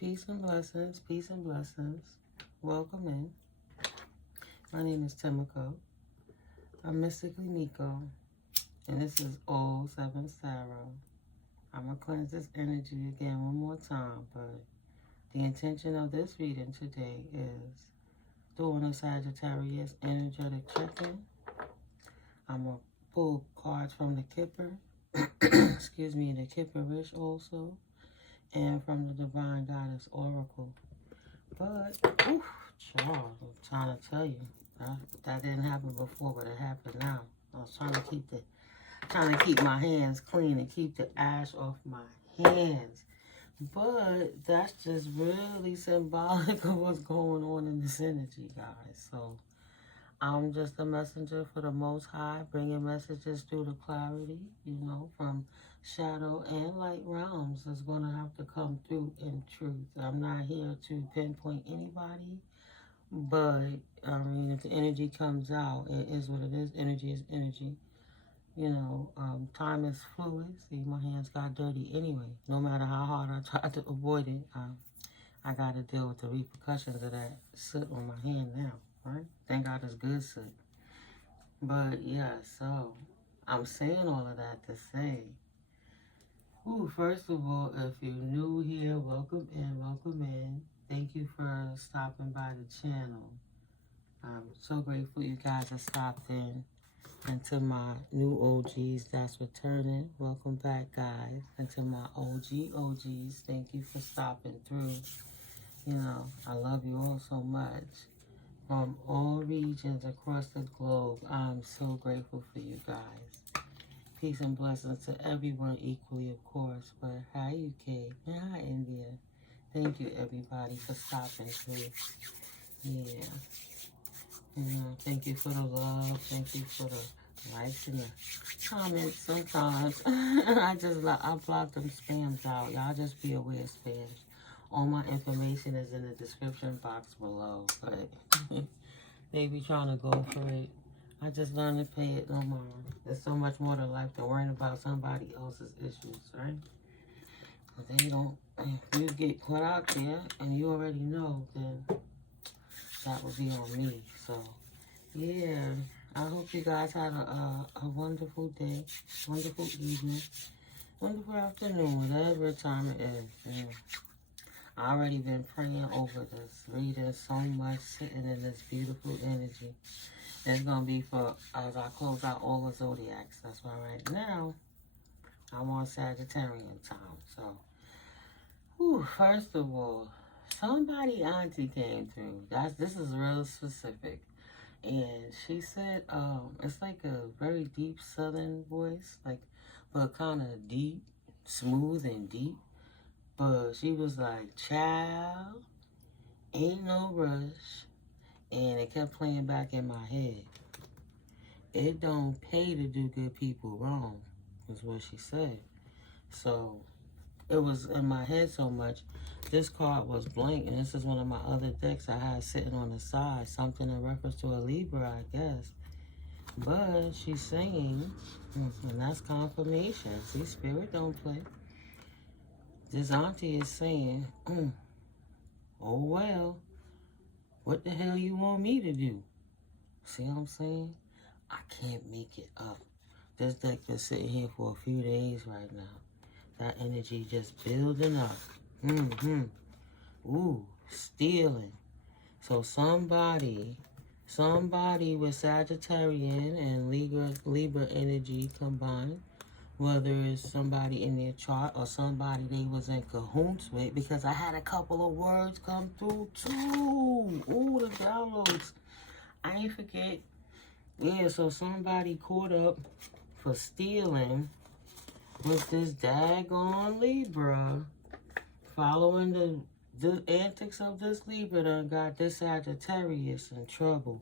Peace and blessings, peace and blessings. Welcome in. My name is NeuMico. I'm mystically Miko, and this is Old 7 Sarah. I'm going to cleanse this energy again one more time, but the intention of this reading today is doing a Sagittarius energetic check-in. I'm going to pull cards from the Kipper, excuse me, the Kipperish also, and from the Divine Goddess Oracle. But, oof, child, I'm trying to tell you, that didn't happen before, but it happened now. I was trying to keep my hands clean and keep the ash off my hands. But that's just really symbolic of what's going on in this energy, guys. So I'm just a messenger for the Most High, bringing messages through the clarity, you know, from shadow and light realms is going to have to come through in truth. I'm not here to pinpoint anybody, but, I mean, if the energy comes out, it is what it is. Energy is energy. You know, time is fluid. See, my hands got dirty anyway. No matter how hard I tried to avoid it, I got to deal with the repercussions of that soot on my hand now. Right? Thank God it's good soot. But yeah, so I'm saying all of that to say, first of all, if you're new here, welcome in, welcome in. Thank you for stopping by the channel. I'm so grateful you guys have stopped in. And to my new OGs that's returning, welcome back, guys. And to my OGs, thank you for stopping through. You know, I love you all so much. From all regions across the globe, I'm so grateful for you guys. Peace and blessings to everyone equally, of course. But hi, UK, and hi, India. Thank you, everybody, for stopping through. Yeah. Thank you for the love. Thank you for the likes and the comments sometimes. I block them spams out. Y'all just be aware of spams. All my information is in the description box below, but they be trying to go for it. I just learned to pay it no more. There's so much more to life than worrying about somebody else's issues, right? But they don't, if you get put out there and you already know, then that would be on me. So, yeah, I hope you guys had a wonderful day, wonderful evening, wonderful afternoon, whatever time it is. Yeah. I already been praying over this, reading so much, sitting in this beautiful energy. It's going to be for, as I close out all the zodiacs. That's why right now, I'm on Sagittarian time. So, first of all, somebody auntie came through. This is real specific. And she said, it's like a very deep southern voice, but kind of deep, smooth and deep. But she was like, child, ain't no rush. And it kept playing back in my head. It don't pay to do good people wrong, is what she said. So it was in my head so much. This card was blank, and this is one of my other decks I had sitting on the side. Something in reference to a Libra, I guess. But she's saying, and that's confirmation. See, spirit don't play. This auntie is saying, oh well, what the hell you want me to do? See what I'm saying? I can't make it up. This deck been sitting here for a few days right now. That energy just building up. Stealing. So somebody with Sagittarian and Libra energy combined, whether it's somebody in their chart or somebody they was in cahoots with, because I had a couple of words come through too. The downloads. I ain't forget. Yeah, so somebody caught up for stealing with this daggone Libra, following the antics of this Libra done got this Sagittarius in trouble.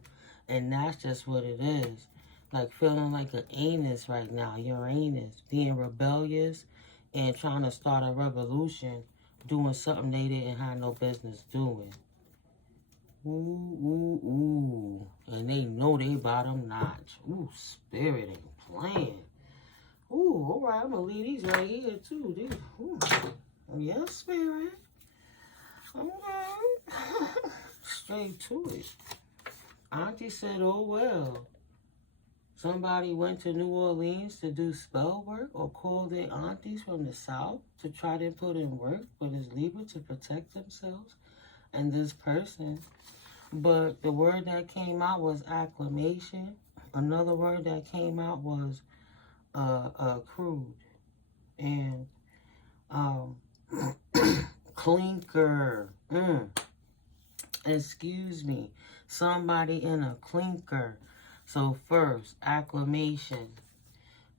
And that's just what it is. Like feeling like an anus right now, Uranus, being rebellious and trying to start a revolution, doing something they didn't have no business doing. And they know they bottom notch. Spirit ain't playing. Alright, I'm gonna leave these right here too. Yes, spirit. straight to it. Auntie said, oh well. Somebody went to New Orleans to do spell work or called their aunties from the South to try to put in work for this Libra to protect themselves and this person. But the word that came out was acclimation. Another word that came out was accrued. And clinker. Excuse me. Somebody in a clinker. So first, acclimation.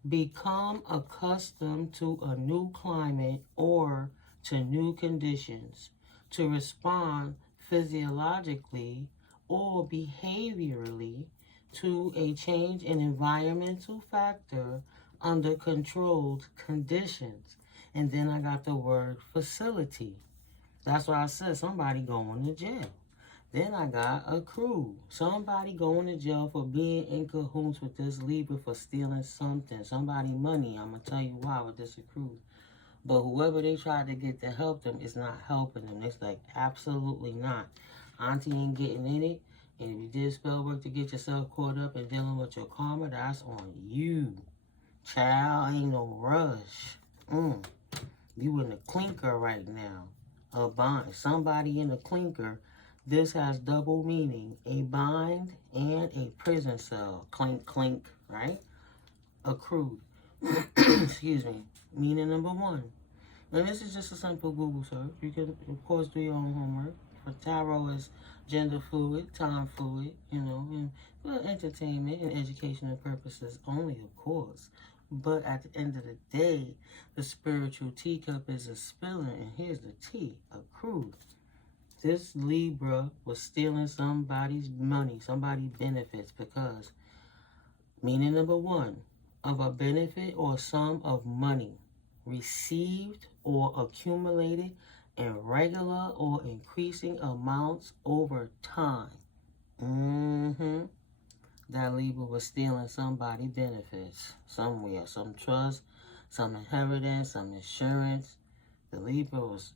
Become accustomed to a new climate or to new conditions. To respond physiologically or behaviorally to a change in environmental factor under controlled conditions. And then I got the word facility. That's why I said somebody going to jail. Then I got accrued. Somebody going to jail for being in cahoots with this Libra for stealing something. Somebody money. I'm going to tell you why with this accrued. But whoever they tried to get to help them is not helping them. It's like, absolutely not. Auntie ain't getting in it. And if you did spell work to get yourself caught up in dealing with your karma, that's on you. Child, ain't no rush. You in the clinker right now. A bind. Somebody in the clinker. This has double meaning. A bind and a prison cell. Clink, clink, right? Accrued. Excuse me. Meaning number one. And this is just a simple Google search. You can, of course, do your own homework. For tarot is gender fluid, time fluid, you know, and for entertainment and educational purposes only, of course. But at the end of the day, the spiritual teacup is a spilling, and here's the tea, accrued. This Libra was stealing somebody's money, somebody's benefits, because, meaning number one, of a benefit or sum of money received or accumulated in regular or increasing amounts over time. That Libra was stealing somebody's benefits somewhere, some trust, some inheritance, some insurance. The Libra was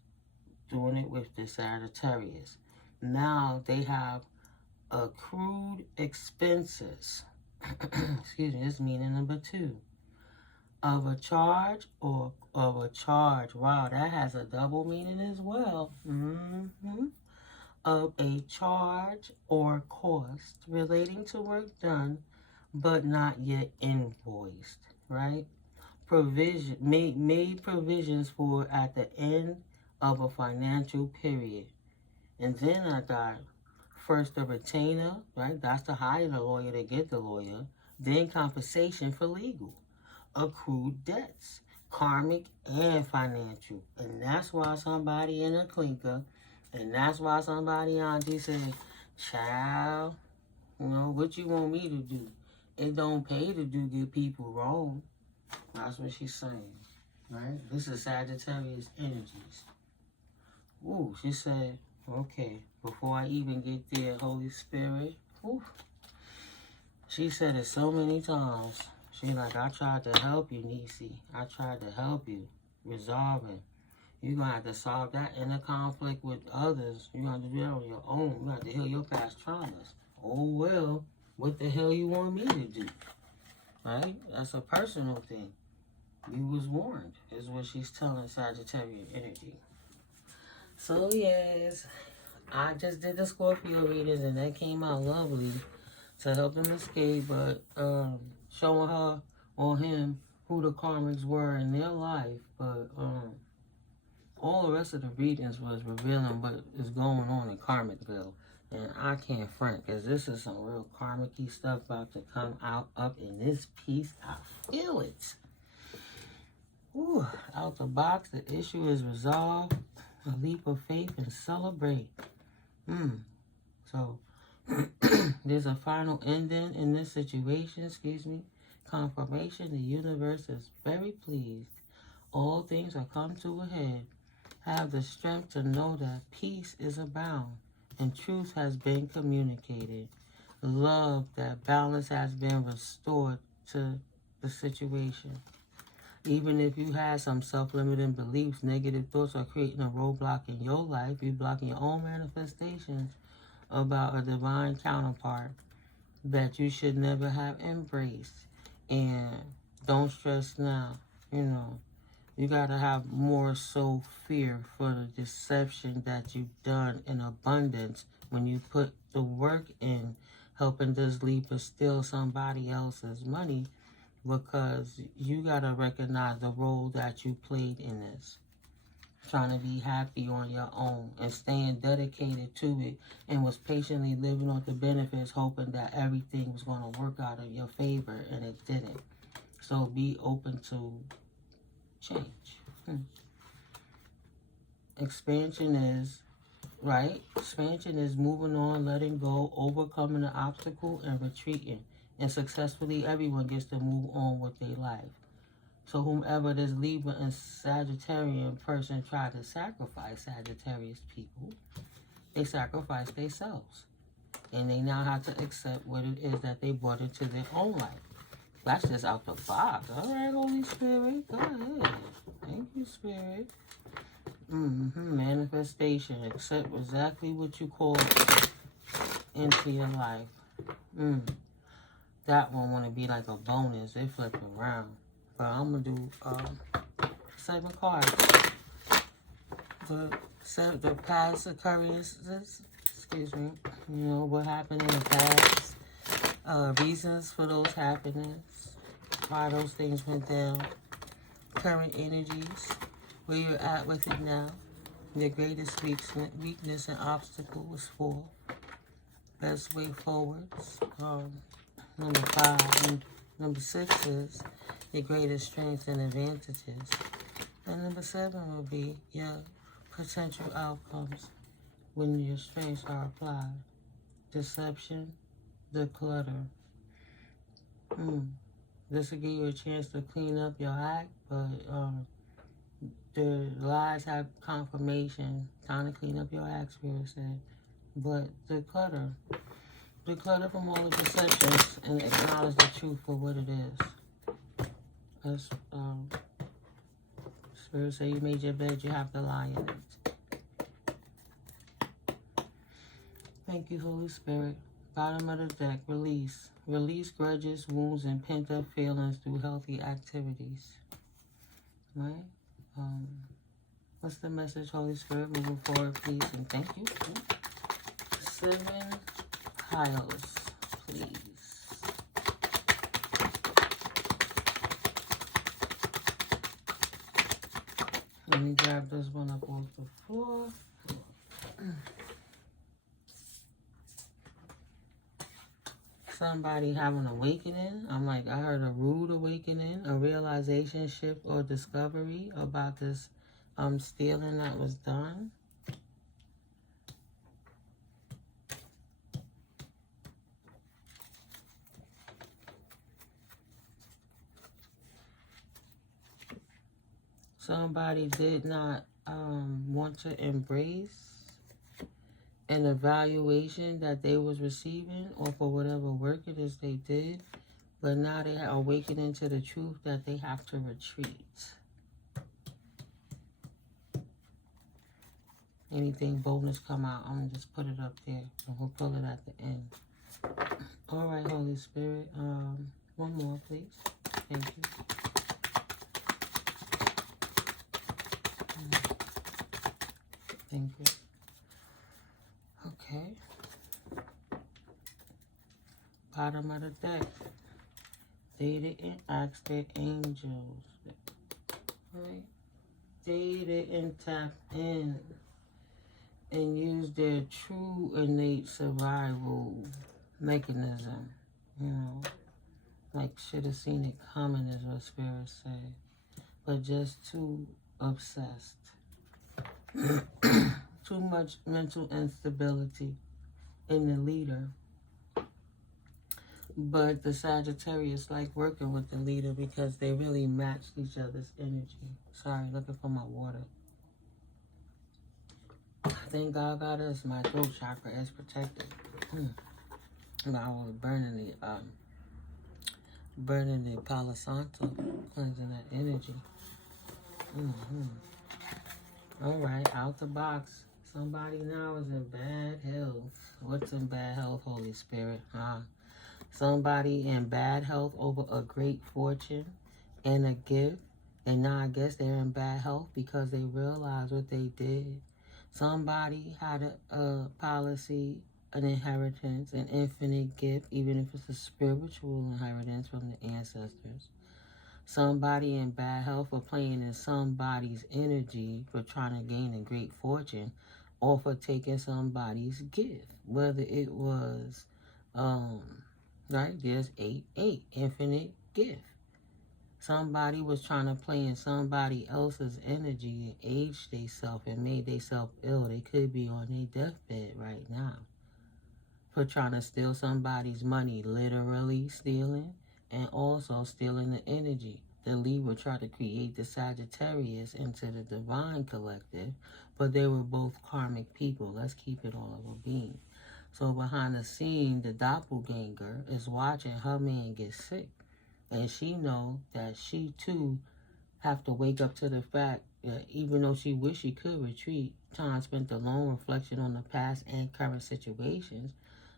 doing it with the Sagittarius. Now they have accrued expenses. Excuse me, this meaning number two. Of a charge or of a charge. Wow, that has a double meaning as well. Of a charge or cost relating to work done but not yet invoiced, right? Provision made provisions for at the end of a financial period. And then I got first the retainer, right? That's to hire the lawyer to get the lawyer. Then compensation for legal. Accrued debts, karmic and financial. And that's why somebody in a clinker, and that's why somebody auntie said, child, you know, what you want me to do? It don't pay to get people wrong. That's what she's saying, right? This is Sagittarius energies. Ooh, she said, okay, before I even get there, Holy Spirit, she said it so many times. She's like, I tried to help you, Nisi. I tried to help you resolving. You're going to have to solve that inner conflict with others. You're going to have to do that on your own. You have to heal your past traumas. Oh, well, what the hell you want me to do? Right? That's a personal thing. You was warned, is what she's telling Sagittarius energy. So, yes, I just did the Scorpio readings, and that came out lovely to help them escape, but showing her or him who the karmics were in their life. But all the rest of the readings was revealing what is going on in Karmicville. And I can't front, because this is some real karmic-y stuff about to come out up in this piece. I feel it. Ooh, out the box, the issue is resolved. A leap of faith and celebrate. So, there's a final ending in this situation, confirmation. The universe is very pleased. All things are come to a head. Have the strength to know that peace is abound and truth has been communicated. Love, that balance has been restored to the situation. Even if you have some self-limiting beliefs, negative thoughts are creating a roadblock in your life, you're blocking your own manifestations about a divine counterpart that you should never have embraced. And don't stress now, you know. You gotta have more so fear for the deception that you've done in abundance when you put the work in helping this Libra steal somebody else's money, because you gotta recognize the role that you played in this. Trying to be happy on your own and staying dedicated to it, and was patiently living on the benefits, hoping that everything was going to work out in your favor, and it didn't. So be open to change. Expansion is, right? Expansion is moving on, letting go, overcoming an obstacle, and retreating. And successfully, everyone gets to move on with their life. So whomever this Libra and Sagittarian person tried to sacrifice Sagittarius people, they sacrifice themselves. And they now have to accept what it is that they brought into their own life. That's just out the box. All right, Holy Spirit, go ahead. Thank you, Spirit. Manifestation. Accept exactly what you call into your life. That one want to be like a bonus. They flip around. But I'm going to do 7 cards. The past occurrences, excuse me, you know, what happened in the past, reasons for those happenings, why those things went down, current energies, where you're at with it now, your greatest weakness and obstacle was for, best way forwards, number 5, and number 6 is your greatest strengths and advantages. And number 7 will be your potential outcomes when your strengths are applied. Deception, declutter. This will give you a chance to clean up your act, but the lies have confirmation. Time to clean up your act, Spirit said. But declutter. Declutter from all the deceptions and acknowledge the truth for what it is. As Spirit say, you made your bed, you have to lie in it. Thank you, Holy Spirit. Bottom of the deck, release. Release grudges, wounds, and pent-up feelings through healthy activities. Right? What's the message, Holy Spirit? Moving forward, please, and thank you. 7 piles, please. Let me grab this one up off the floor. Somebody having an awakening. I'm like, I heard a rude awakening, a realization shift or discovery about this stealing that was done. Somebody did not want to embrace an evaluation that they was receiving, or for whatever work it is they did, but now they are awakening to the truth that they have to retreat. Anything bonus come out, I'm gonna just put it up there and we'll pull it at the end. All right, Holy Spirit, one more, please. Thank you. Thank you. Okay. Bottom of the deck. They didn't ask their angels. Right? They didn't tap in and use their true innate survival mechanism. You know, like should have seen it coming is what Spirit said. But just too obsessed. Too much mental instability in the leader. But the Sagittarius like working with the leader because they really matched each other's energy. Sorry, looking for my water. Thank GodGoddess, my throat chakra is protected. But I was burning the Palo Santo, cleansing that energy. All right, out the box. Somebody now is in bad health. What's in bad health, Holy Spirit? Somebody in bad health over a great fortune and a gift. And now I guess they're in bad health because they realized what they did. Somebody had a policy, an inheritance, an infinite gift, even if it's a spiritual inheritance from the ancestors. Somebody in bad health for playing in somebody's energy for trying to gain a great fortune, or for taking somebody's gift. Whether it was, right, there's 8, infinite gift. Somebody was trying to play in somebody else's energy and aged themselves and made themselves ill. They could be on their deathbed right now for trying to steal somebody's money, literally stealing, and also stealing the energy. The Libra tried to create the Sagittarius into the divine collective, but they were both karmic people. Let's keep it all of a being. So behind the scene, the doppelganger is watching her man get sick. And she know that she too have to wake up to the fact that even though she wish she could retreat, time spent alone, reflection on the past and current situations,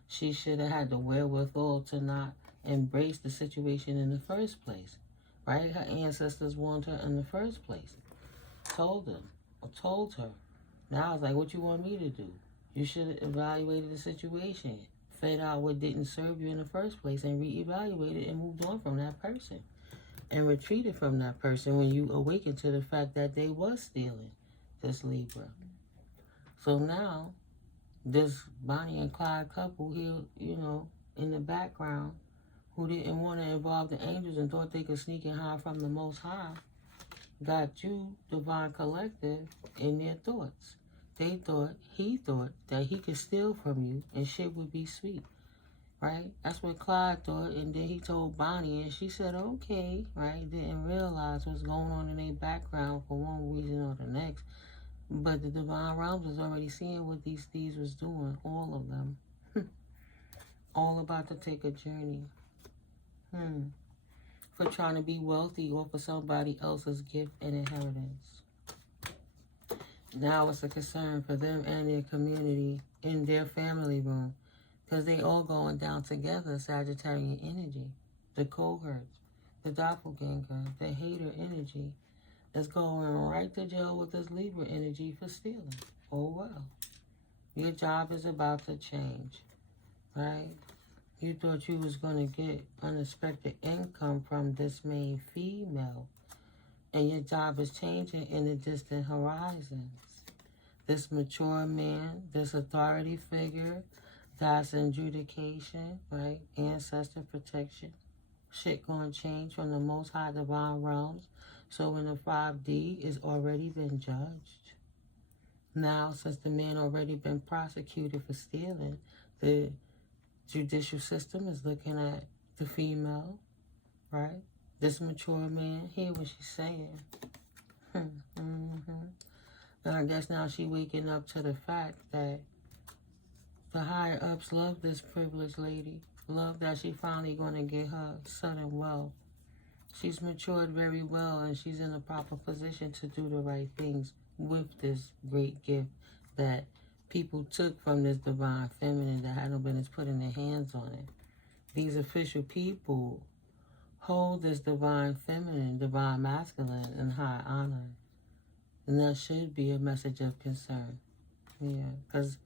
she should have had the wherewithal to not embrace the situation in the first place. Right? Her ancestors warned her in the first place. Told her. Now it's like, what you want me to do? You should have evaluated the situation, fed out what didn't serve you in the first place, and reevaluated and moved on from that person. And retreated from that person when you awakened to the fact that they was stealing, this Libra. So now, this Bonnie and Clyde couple here, you know, in the background, who didn't want to involve the angels and thought they could sneak and hide from the Most High, got you, divine collective, in their thoughts. He thought that he could steal from you and shit would be sweet, right? That's what Clyde thought, and then he told Bonnie, and she said, okay, right? Didn't realize what's going on in their background for one reason or the next. But the divine realms was already seeing what these thieves was doing, all of them. All about to take a journey. For trying to be wealthy or for somebody else's gift and inheritance. Now it's a concern for them and their community in their family room, because they all going down together, Sagittarian energy. The cohorts, the doppelganger, the hater energy is going right to jail with this Libra energy for stealing. Oh well. Your job is about to change, right? You thought you was going to get unexpected income from this main female, and your job is changing in the distant horizons. This mature man, this authority figure, that's adjudication, right? Ancestor protection. Shit gonna change from the Most High divine realms. So in the 5D is already been judged. Now, since the man already been prosecuted for stealing, the judicial system is looking at the female, right? This mature man, hear what she's saying. And I guess now she waking up to the fact that the higher ups love this privileged lady. Love that she finally going to get her sudden wealth. She's matured very well, and she's in a proper position to do the right things with this great gift that people took from this divine feminine that hadn't been putting their hands on it. These official people hold this divine feminine, divine masculine in high honor. And that should be a message of concern. Yeah, because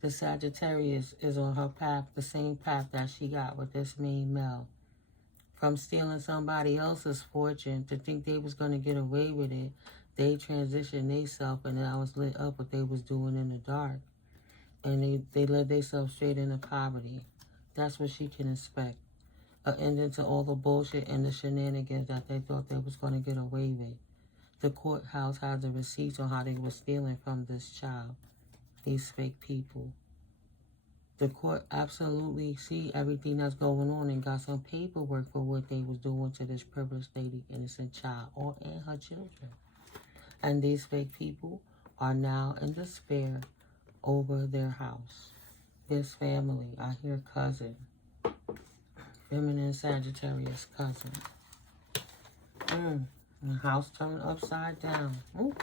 the Sagittarius is on her path, the same path that she got with this main male. From stealing somebody else's fortune to think they was going to get away with it, they transitioned themselves, and that was lit up what they was doing in the dark. And they led themselves straight into poverty. That's what she can expect. An ending to all the bullshit and the shenanigans that they thought they was going to get away with. The courthouse has the receipts on how they were stealing from this child. These fake people. The court absolutely see everything that's going on and got some paperwork for what they was doing to this privileged lady, innocent child, and her children. And these fake people are now in despair over their house. This family, I hear cousin. Feminine Sagittarius cousin. The house turned upside down. Ooh.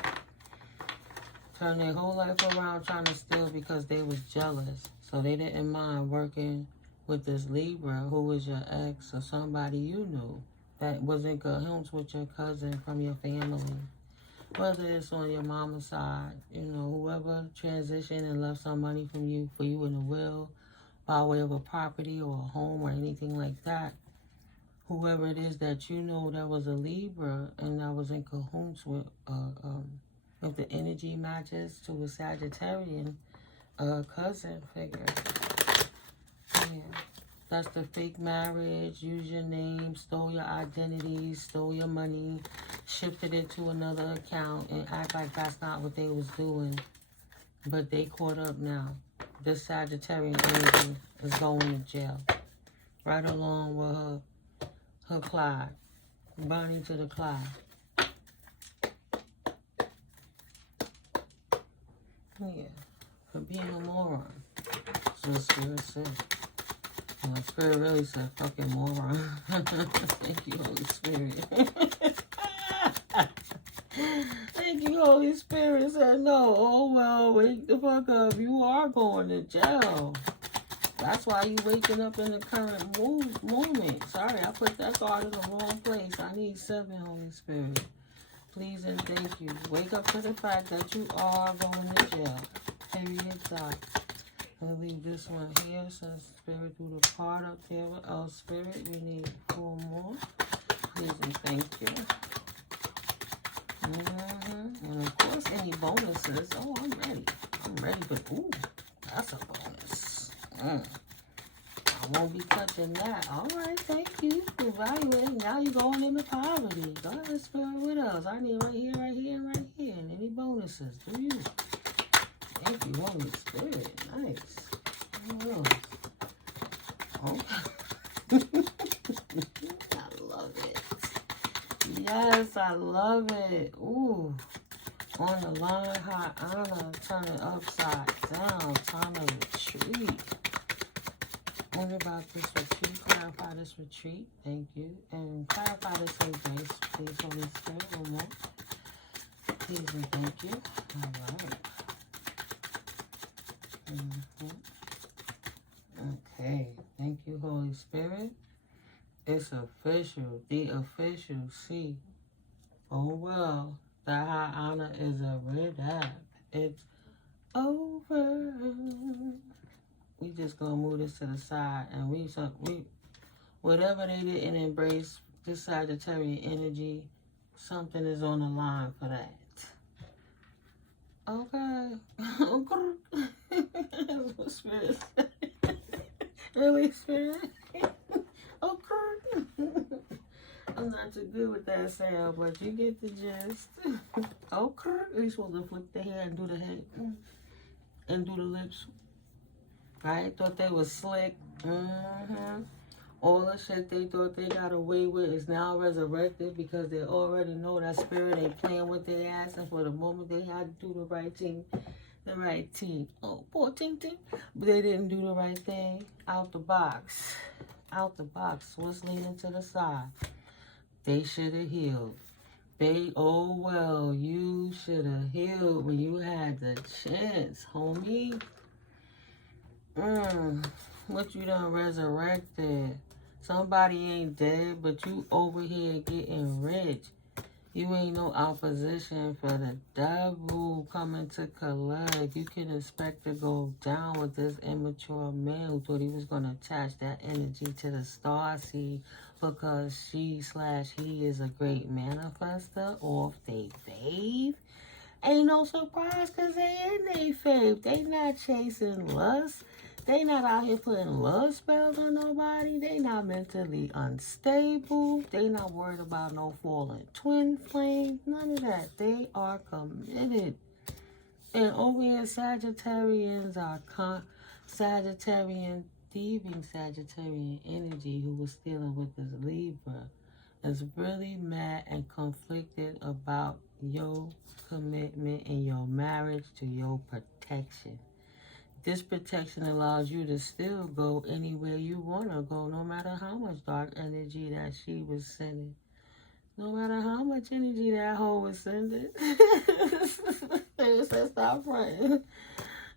turned their whole life around trying to steal because they was jealous. So they didn't mind working with this Libra who was your ex or somebody you knew that was in cahoots with your cousin from your family. Whether it's on your mama's side, you know, whoever transitioned and left some money from you for you in a will by way of a property or a home or anything like that. Whoever it is that you know that was a Libra and that was in cahoots with if the energy matches to a Sagittarian cousin figure. Yeah. That's the fake marriage, use your name, stole your identity, stole your money, shifted it to another account and act like that's not what they was doing. But they caught up now. This Sagittarian energy is going to jail. Right along with her Clyde. Bonnie to the Clyde. Yeah. For being a moron. So the Spirit said. The Spirit really said fucking moron. Thank you, Holy Spirit. Thank you, Holy Spirit. Said no. Oh, well, wake the fuck up. You are going to jail. That's why you waking up in the current moment. Sorry, I put that card in the wrong place. I need 7, Holy Spirit. Please and thank you. Wake up to the fact that you are going to jail. Period. Dot. I'm going to leave this one here since Spirit threw the card up there. What else, Spirit? We need 4 more. Please and thank you. And of course, any bonuses. Oh, I'm ready. I'm ready for, ooh, that's a bonus. I won't be touching that. All right, thank you for evaluating. Now you're going into poverty. Go ahead, Spirit. What else? I need right here, right here, right here. And any bonuses? Do you? Thank you, Holy Spirit. Nice. Oh. I love it. Yes, I love it. Ooh. On the line, high honor, turn it upside down. Time to retreat. What about this retreat? Clarify this retreat. Thank you. And clarify this embrace, please, Holy Spirit. One more. Please and thank you. All right. Okay. Thank you, Holy Spirit. It's official. The official. See. Oh, well. The high honor is a red app. It's over. We just gonna move this to the side, and we whatever they didn't embrace this Sagittarian energy, something is on the line for that. Okay. That's what Spirit said. Really, Spirit? Okay. I'm not too good with that sound, but you get the gist. Okay. You're supposed to flip the hair and do the head and do the lips. Right? Thought they was slick. All the shit they thought they got away with is now resurrected because they already know that Spirit ain't playing with their ass, and for the moment they had to do the right thing. The right thing. Oh, poor ting ting. But they didn't do the right thing. Out the box. Out the box. What's leaning to the side? They should have healed. Oh well, you should have healed when you had the chance, homie. What you done resurrected? Somebody ain't dead, but you over here getting rich. You ain't no opposition for the devil coming to collect. You can expect to go down with this immature man who thought he was going to attach that energy to the star seed because she/he is a great manifester off they fave. Ain't no surprise because they in they fave. They not chasing lust. They not out here putting love spells on nobody. They not mentally unstable. They not worried about no falling twin flames. None of that. They are committed. And over here, Sagittarians are Sagittarian, thieving Sagittarian energy who was dealing with this Libra is really mad and conflicted about your commitment and your marriage to your protection. This protection allows you to still go anywhere you want to go, no matter how much dark energy that she was sending. No matter how much energy that hoe was sending. They said, stop fronting.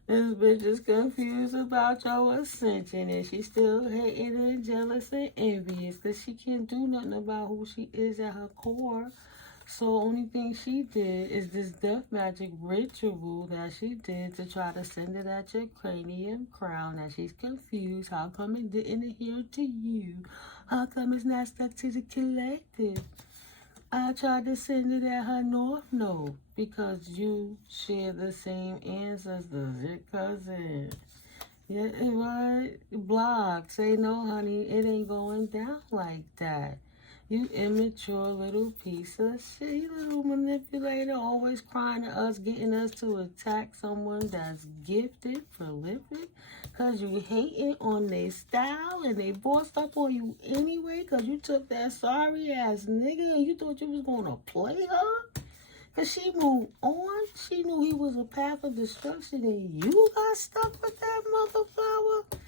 This bitch is confused about your ascension, and she's still hating and jealous and envious because she can't do nothing about who she is at her core. So only thing she did is this death magic ritual that she did to try to send it at your cranium crown. That she's confused. How come it didn't adhere to you? How come it's not stuck to the collective? I tried to send it at her north node because you share the same ancestors, your cousin. Yeah, what? Block. Say no, honey. It ain't going down like that. You immature little piece of shit. You little manipulator, always crying to us, getting us to attack someone that's gifted, prolific. Because you hating on their style and they bossed up on you anyway because you took that sorry ass nigga and you thought you was going to play her. Because she moved on. She knew he was a path of destruction and you got stuck with that motherfucker.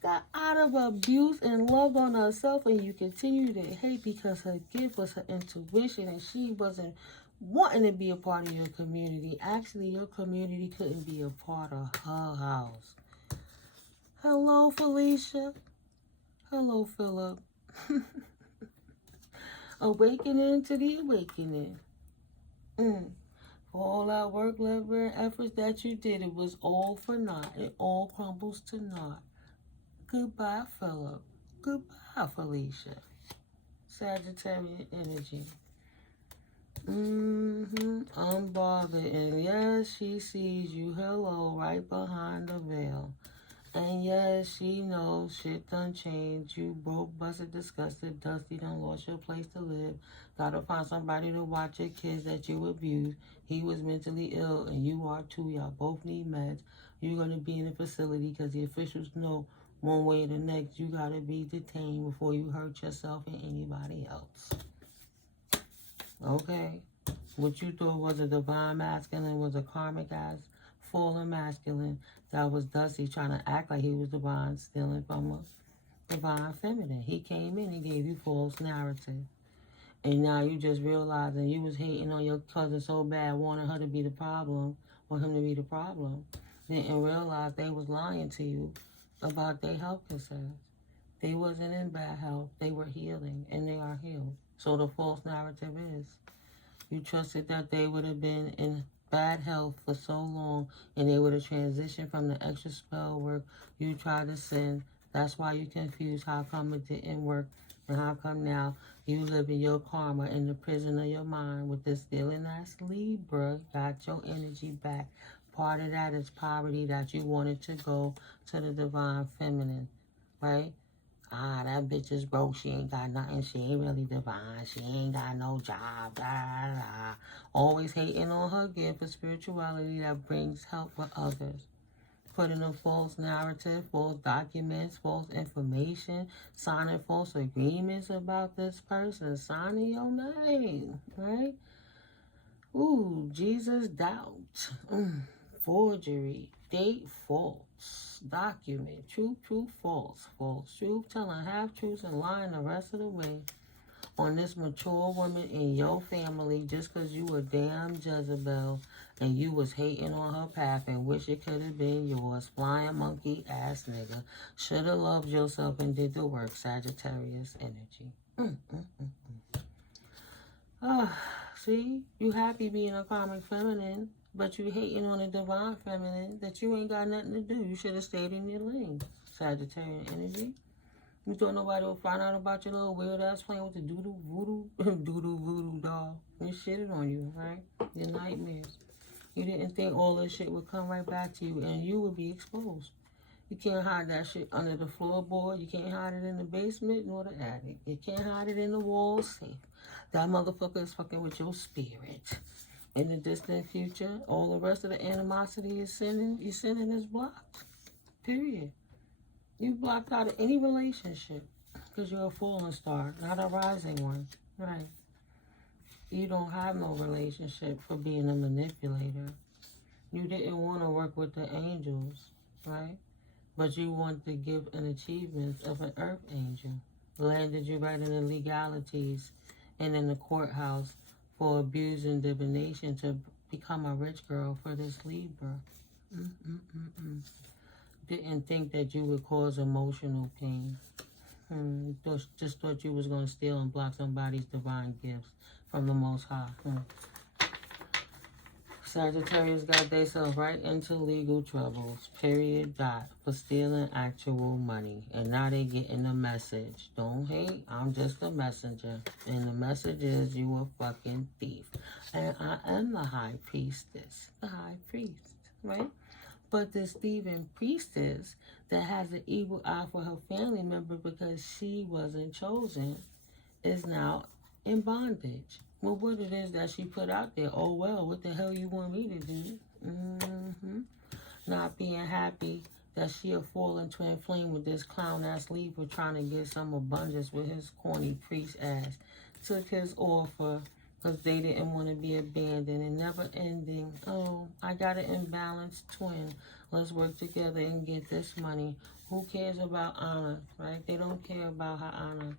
Got out of abuse and loved on herself, and you continue to hate because her gift was her intuition and she wasn't wanting to be a part of your community. Actually, your community couldn't be a part of her house. Hello, Felicia. Hello, Philip. Awakening to the awakening. For all that work, labor, and efforts that you did, it was all for naught. It all crumbles to naught. Goodbye, Philip. Goodbye, Felicia. Sagittarius energy. Unbothered. And yes, she sees you. Hello, right behind the veil. And yes, she knows shit done changed. You broke, busted, disgusted, dusty, done lost your place to live. Gotta find somebody to watch your kids that you abused. He was mentally ill, and you are too. Y'all both need meds. You're gonna be in a facility because the officials know one way or the next, you gotta be detained before you hurt yourself and anybody else. Okay? What you thought was a divine masculine was a karmic ass fallen masculine that was dusty trying to act like he was divine, stealing from a divine feminine. He came in and gave you false narrative. And now you just realizing you was hating on your cousin so bad, wanting her to be the problem, or him to be the problem. Didn't realize they was lying to you about their health concerns. They wasn't in bad health. They were healing, and they are healed. So the false narrative is, you trusted that they would have been in bad health for so long, and they would have transitioned from the extra spell work you tried to send. That's why you confused how come it didn't work, and how come now you live in your karma in the prison of your mind with this stealing ass Libra. Got your energy back. Part of that is poverty that you wanted to go to the divine feminine, right? That bitch is broke. She ain't got nothing. She ain't really divine. She ain't got no job. Blah, blah. Always hating on her gift of spirituality that brings help for others. Putting a false narrative, false documents, false information, signing false agreements about this person, signing your name, right? Ooh, Jesus doubt. Forgery, date false, document, truth, false, truth, telling half-truths and lying the rest of the way on this mature woman in your family just because you a damn Jezebel and you was hating on her path and wish it could have been yours. Flying monkey ass nigga. Should have loved yourself and did the work. Sagittarius energy. See, you happy being a karmic feminine, but you hating on a divine feminine that you ain't got nothing to do. You should have stayed in your lane. Sagittarian energy. You thought nobody would find out about your little weird ass playing with the doodoo voodoo doll. And shitted on you, right? Your nightmares. You didn't think all this shit would come right back to you and you would be exposed. You can't hide that shit under the floorboard. You can't hide it in the basement nor the attic. You can't hide it in the wall safe. That motherfucker is fucking with your spirit. In the distant future, all the rest of the animosity you're sending is blocked. Period. You blocked out of any relationship because you're a fallen star, not a rising one. Right. You don't have no relationship for being a manipulator. You didn't want to work with the angels, right? But you want the gift and achievements of an earth angel. Landed you right in the legalities and in the courthouse for abusing divination to become a rich girl for this Libra. Didn't think that you would cause emotional pain. Just thought you was going to steal and block somebody's divine gifts from the Most High. Sagittarius got themselves right into legal troubles, period, for stealing actual money. And now they getting a message. Don't hate, I'm just a messenger. And the message is you a fucking thief. And I am the high priestess, the high priest, right? But this thieving priestess that has an evil eye for her family member because she wasn't chosen is now in bondage. Well, what it is that she put out there, oh, well, what the hell you want me to do? Not being happy that she'll fall into a flame with this clown-ass Libra trying to get some abundance with his corny priest ass. Took his offer because they didn't want to be abandoned and never ending. Oh, I got an imbalanced twin. Let's work together and get this money. Who cares about honor, right? They don't care about her honor.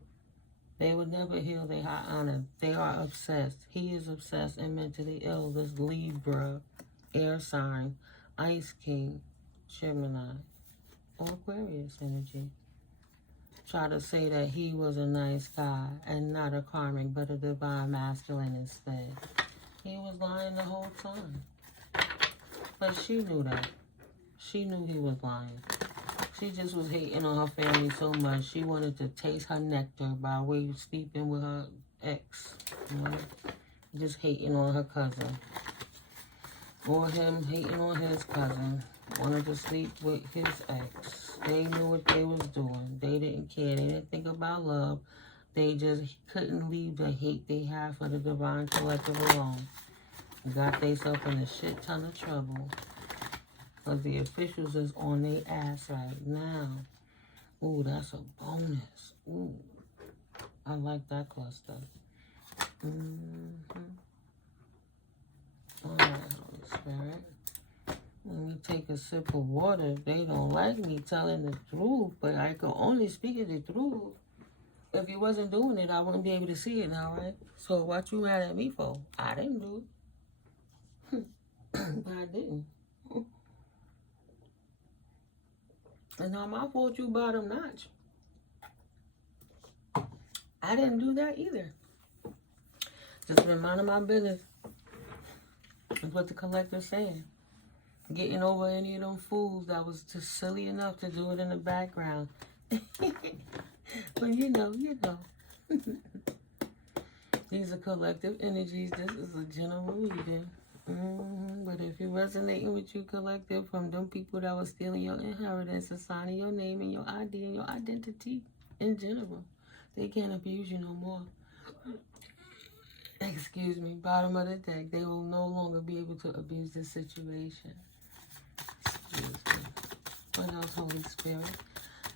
They would never heal their high honor. They are obsessed. He is obsessed and mentally ill. This Libra, air sign, Ice King, Gemini, or Aquarius energy. Try to say that he was a nice guy and not a karmic, but a divine masculine instead. He was lying the whole time. But she knew that. She knew he was lying. She just was hating on her family so much. She wanted to taste her nectar by way of sleeping with her ex. You know? Just hating on her cousin. Or him hating on his cousin. Wanted to sleep with his ex. They knew what they was doing. They didn't care. They didn't think about love. They just couldn't leave the hate they had for the divine collective alone. Got themselves in a shit ton of trouble. Because the officials is on their ass right now. Ooh, that's a bonus. Ooh, I like that cluster. All right, Holy Spirit. Let me take a sip of water. They don't like me telling the truth, but I can only speak the truth. If you wasn't doing it, I wouldn't be able to see it now, right? So what you mad at me for? I didn't do it. But I didn't. It's not my fault you bottom notch. I didn't do that either. Just been minding my business. That's what the collector's saying. Getting over any of them fools that was just silly enough to do it in the background. But you know. These are collective energies. This is a general reading. But if you're resonating with you collective from them people that was stealing your inheritance, assigning your name and your ID and your identity in general, they can't abuse you no more. Excuse me, bottom of the deck, they will no longer be able to abuse this situation. Excuse me. What else, Holy Spirit?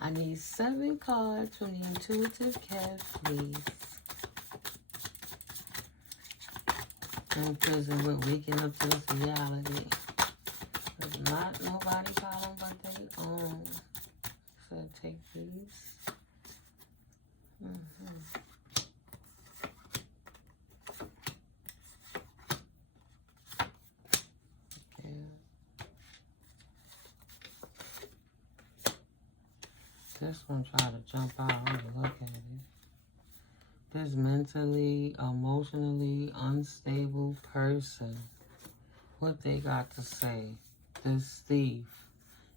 I need 7 cards from the intuitive cast, please. In prison with waking up to this reality. There's not nobody problem but they own. So take these. This one tried to jump out. I'm gonna look at it. This mentally, emotionally unstable person. What they got to say. This thief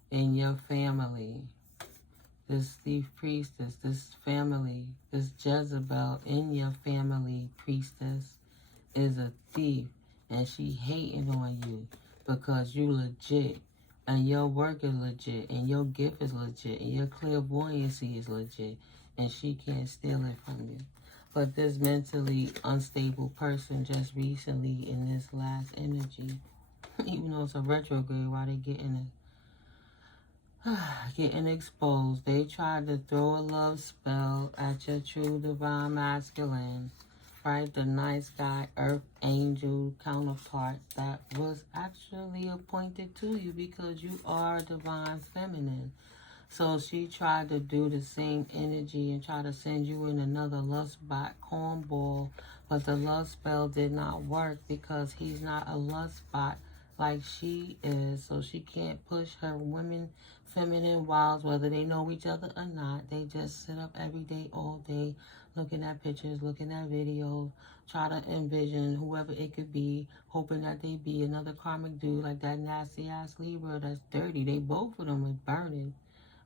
in your family. This thief priestess. This family. This Jezebel in your family priestess is a thief. And she hating on you because you legit. And your work is legit. And your gift is legit. And your clairvoyancy is legit. And she can't steal it from you. But this mentally unstable person just recently in this last energy, even though it's a retrograde, why they getting exposed. They tried to throw a love spell at your true divine masculine, right? The nice guy, earth angel counterpart that was actually appointed to you because you are divine feminine. So she tried to do the same energy and try to send you in another lust bot cornball, but the lust spell did not work because he's not a lust bot like she is. So she can't push her women, feminine wiles, whether they know each other or not. They just sit up every day, all day, looking at pictures, looking at videos, try to envision whoever it could be, hoping that they be another karmic dude like that nasty ass Libra that's dirty. They both of them are burning,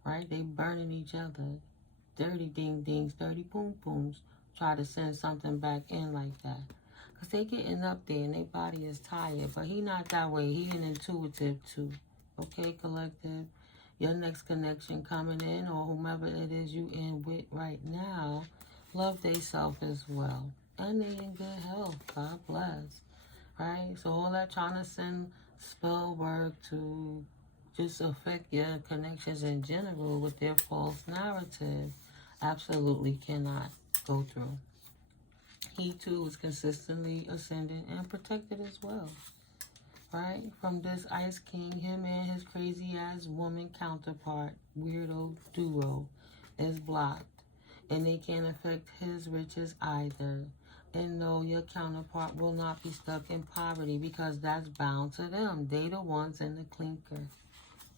right? They burning each other. Dirty ding dings, dirty boom booms. Try to send something back in like that. Because they getting up there and their body is tired. But he not that way. He an intuitive too. Okay, collective? Your next connection coming in, or whomever it is you in with right now, love they self as well. And they in good health. God bless. Right? So all that trying to send spell work to just affect your connections in general with their false narrative absolutely cannot go through. He too is consistently ascending and protected as well, right? From this Ice King, him and his crazy ass woman counterpart, weirdo duo, is blocked. And they can't affect his riches either. And no, your counterpart will not be stuck in poverty because that's bound to them. They the ones in the clinker.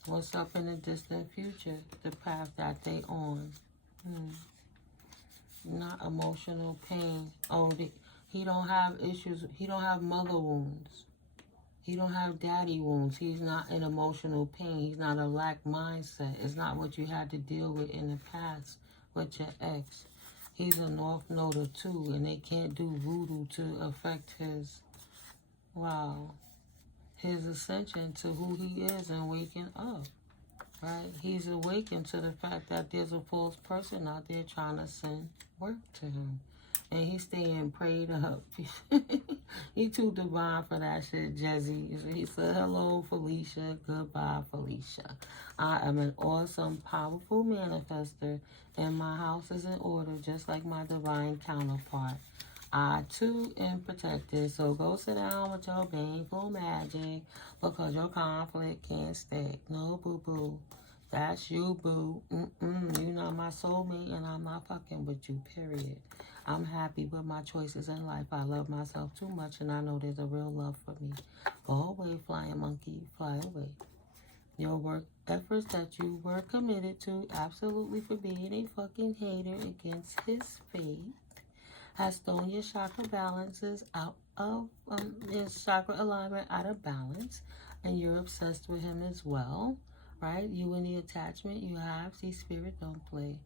What's up in the distant future? The path that they on. Not emotional pain. Oh, he don't have issues. He don't have mother wounds. He don't have daddy wounds. He's not in emotional pain. He's not a lack mindset. It's not what you had to deal with in the past with your ex. He's a North Noder too, and they can't do voodoo to affect his, wow, his ascension to who he is and waking up, right? He's awakened to the fact that there's a false person out there trying to send work to him. And he's staying prayed up. He too divine for that shit, Jezzy. He said, hello, Felicia. Goodbye, Felicia. I am an awesome, powerful manifester, and my house is in order, just like my divine counterpart. I, too, am protected, so go sit down with your baneful magic, because your conflict can't stick. No, boo-boo. That's you, boo. You're not my soulmate, and I'm not fucking with you, period. I'm happy with my choices in life. I love myself too much, and I know there's a real love for me. Go away, flying monkey. Fly away. Your work efforts that you were committed to, absolutely for being a fucking hater against his faith, has thrown your chakra balances out of, his chakra alignment out of balance, and you're obsessed with him as well, right? You and the attachment you have, see, spirit don't play.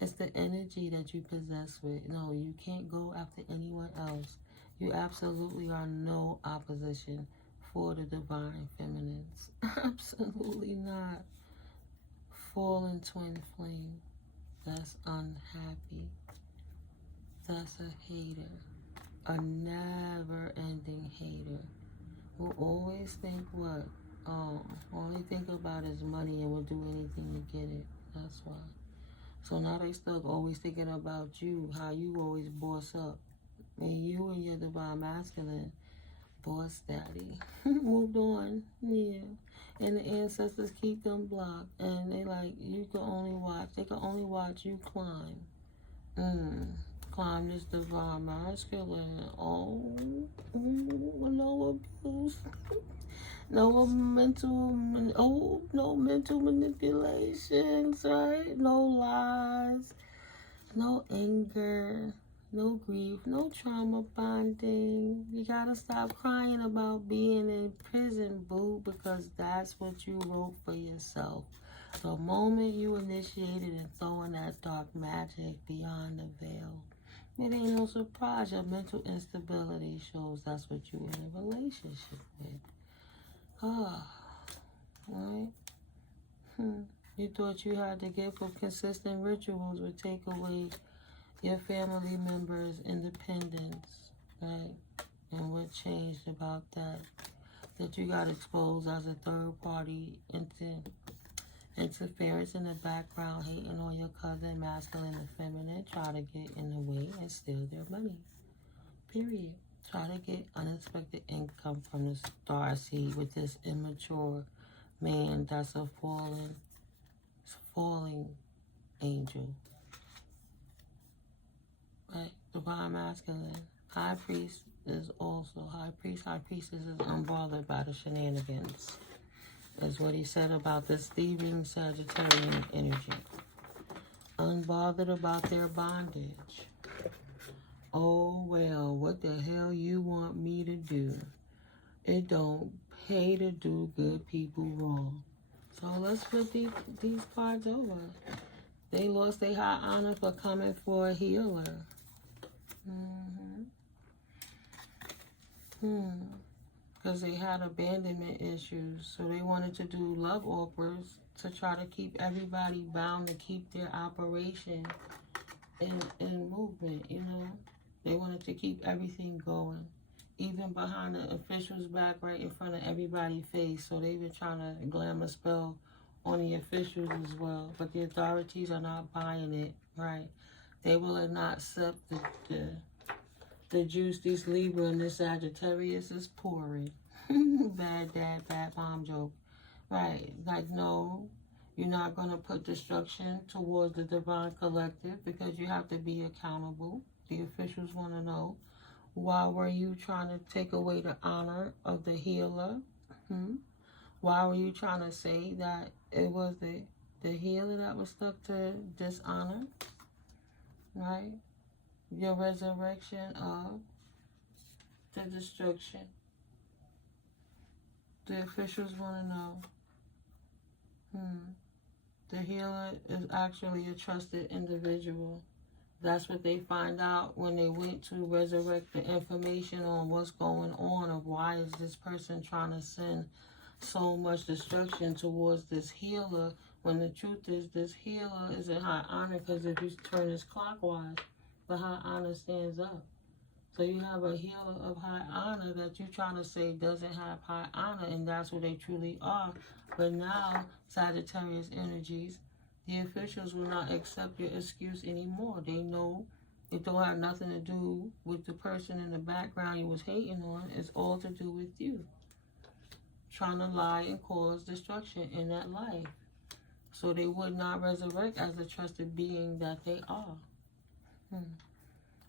It's the energy that you possess with. No, you can't go after anyone else. You absolutely are no opposition for the divine feminines. Absolutely not. Fallen twin flame. That's unhappy. That's a hater. A never-ending hater. Will always think what? Only think about is money and will do anything to get it. That's why. So now they stuck always thinking about you, how you always boss up. And you and your divine masculine, boss daddy, moved on, yeah. And the ancestors keep them blocked. And they like, you can only watch, they can only watch you climb. Climb this divine masculine. Oh, no abuse. No mental manipulations, right? No lies, no anger, no grief, no trauma bonding. You gotta stop crying about being in prison, boo, because that's what you wrote for yourself. The moment you initiated and throwing that dark magic beyond the veil, it ain't no surprise your mental instability shows that's what you in a relationship with. Right? You thought you had the gift of consistent rituals would take away your family members' independence, right? And what changed about that? That you got exposed as a third party interference in the background, hating on your cousin, masculine and feminine, try to get in the way and steal their money. Period. Try to get unexpected income from the star seed with this immature man that's a fallen falling angel. Right? Divine masculine. High priest is also high priest. High priestess is unbothered by the shenanigans. That's what he said about this thieving Sagittarian energy. Unbothered about their bondage. Oh, well, what the hell you want me to do? It don't pay to do good people wrong. So let's put these cards over. They lost their high honor for coming for a healer. Because they had abandonment issues. So they wanted to do love offers to try to keep everybody bound to keep their operation in movement, you know. They wanted to keep everything going. Even behind the official's back, right in front of everybody's face. So they've been trying to glamour spell on the officials as well. But the authorities are not buying it, right? They will not accept the juice this Libra and this Sagittarius is pouring. Bad dad, bad mom joke. Right, like no, you're not going to put destruction towards the divine collective because you have to be accountable. The officials want to know, why were you trying to take away the honor of the healer? Why were you trying to say that it was the healer that was stuck to dishonor? Right? Your resurrection of the destruction. The officials want to know. The healer is actually a trusted individual. That's what they find out when they went to resurrect the information on what's going on, of why is this person trying to send so much destruction towards this healer, when the truth is this healer is in high honor, because if you turn this clockwise, the high honor stands up. So you have a healer of high honor that you're trying to say doesn't have high honor, and that's what they truly are. But now, Sagittarius energies, the officials will not accept your excuse anymore. They know it don't have nothing to do with the person in the background you was hating on. It's all to do with you. Trying to lie and cause destruction in that life. So they would not resurrect as the trusted being that they are.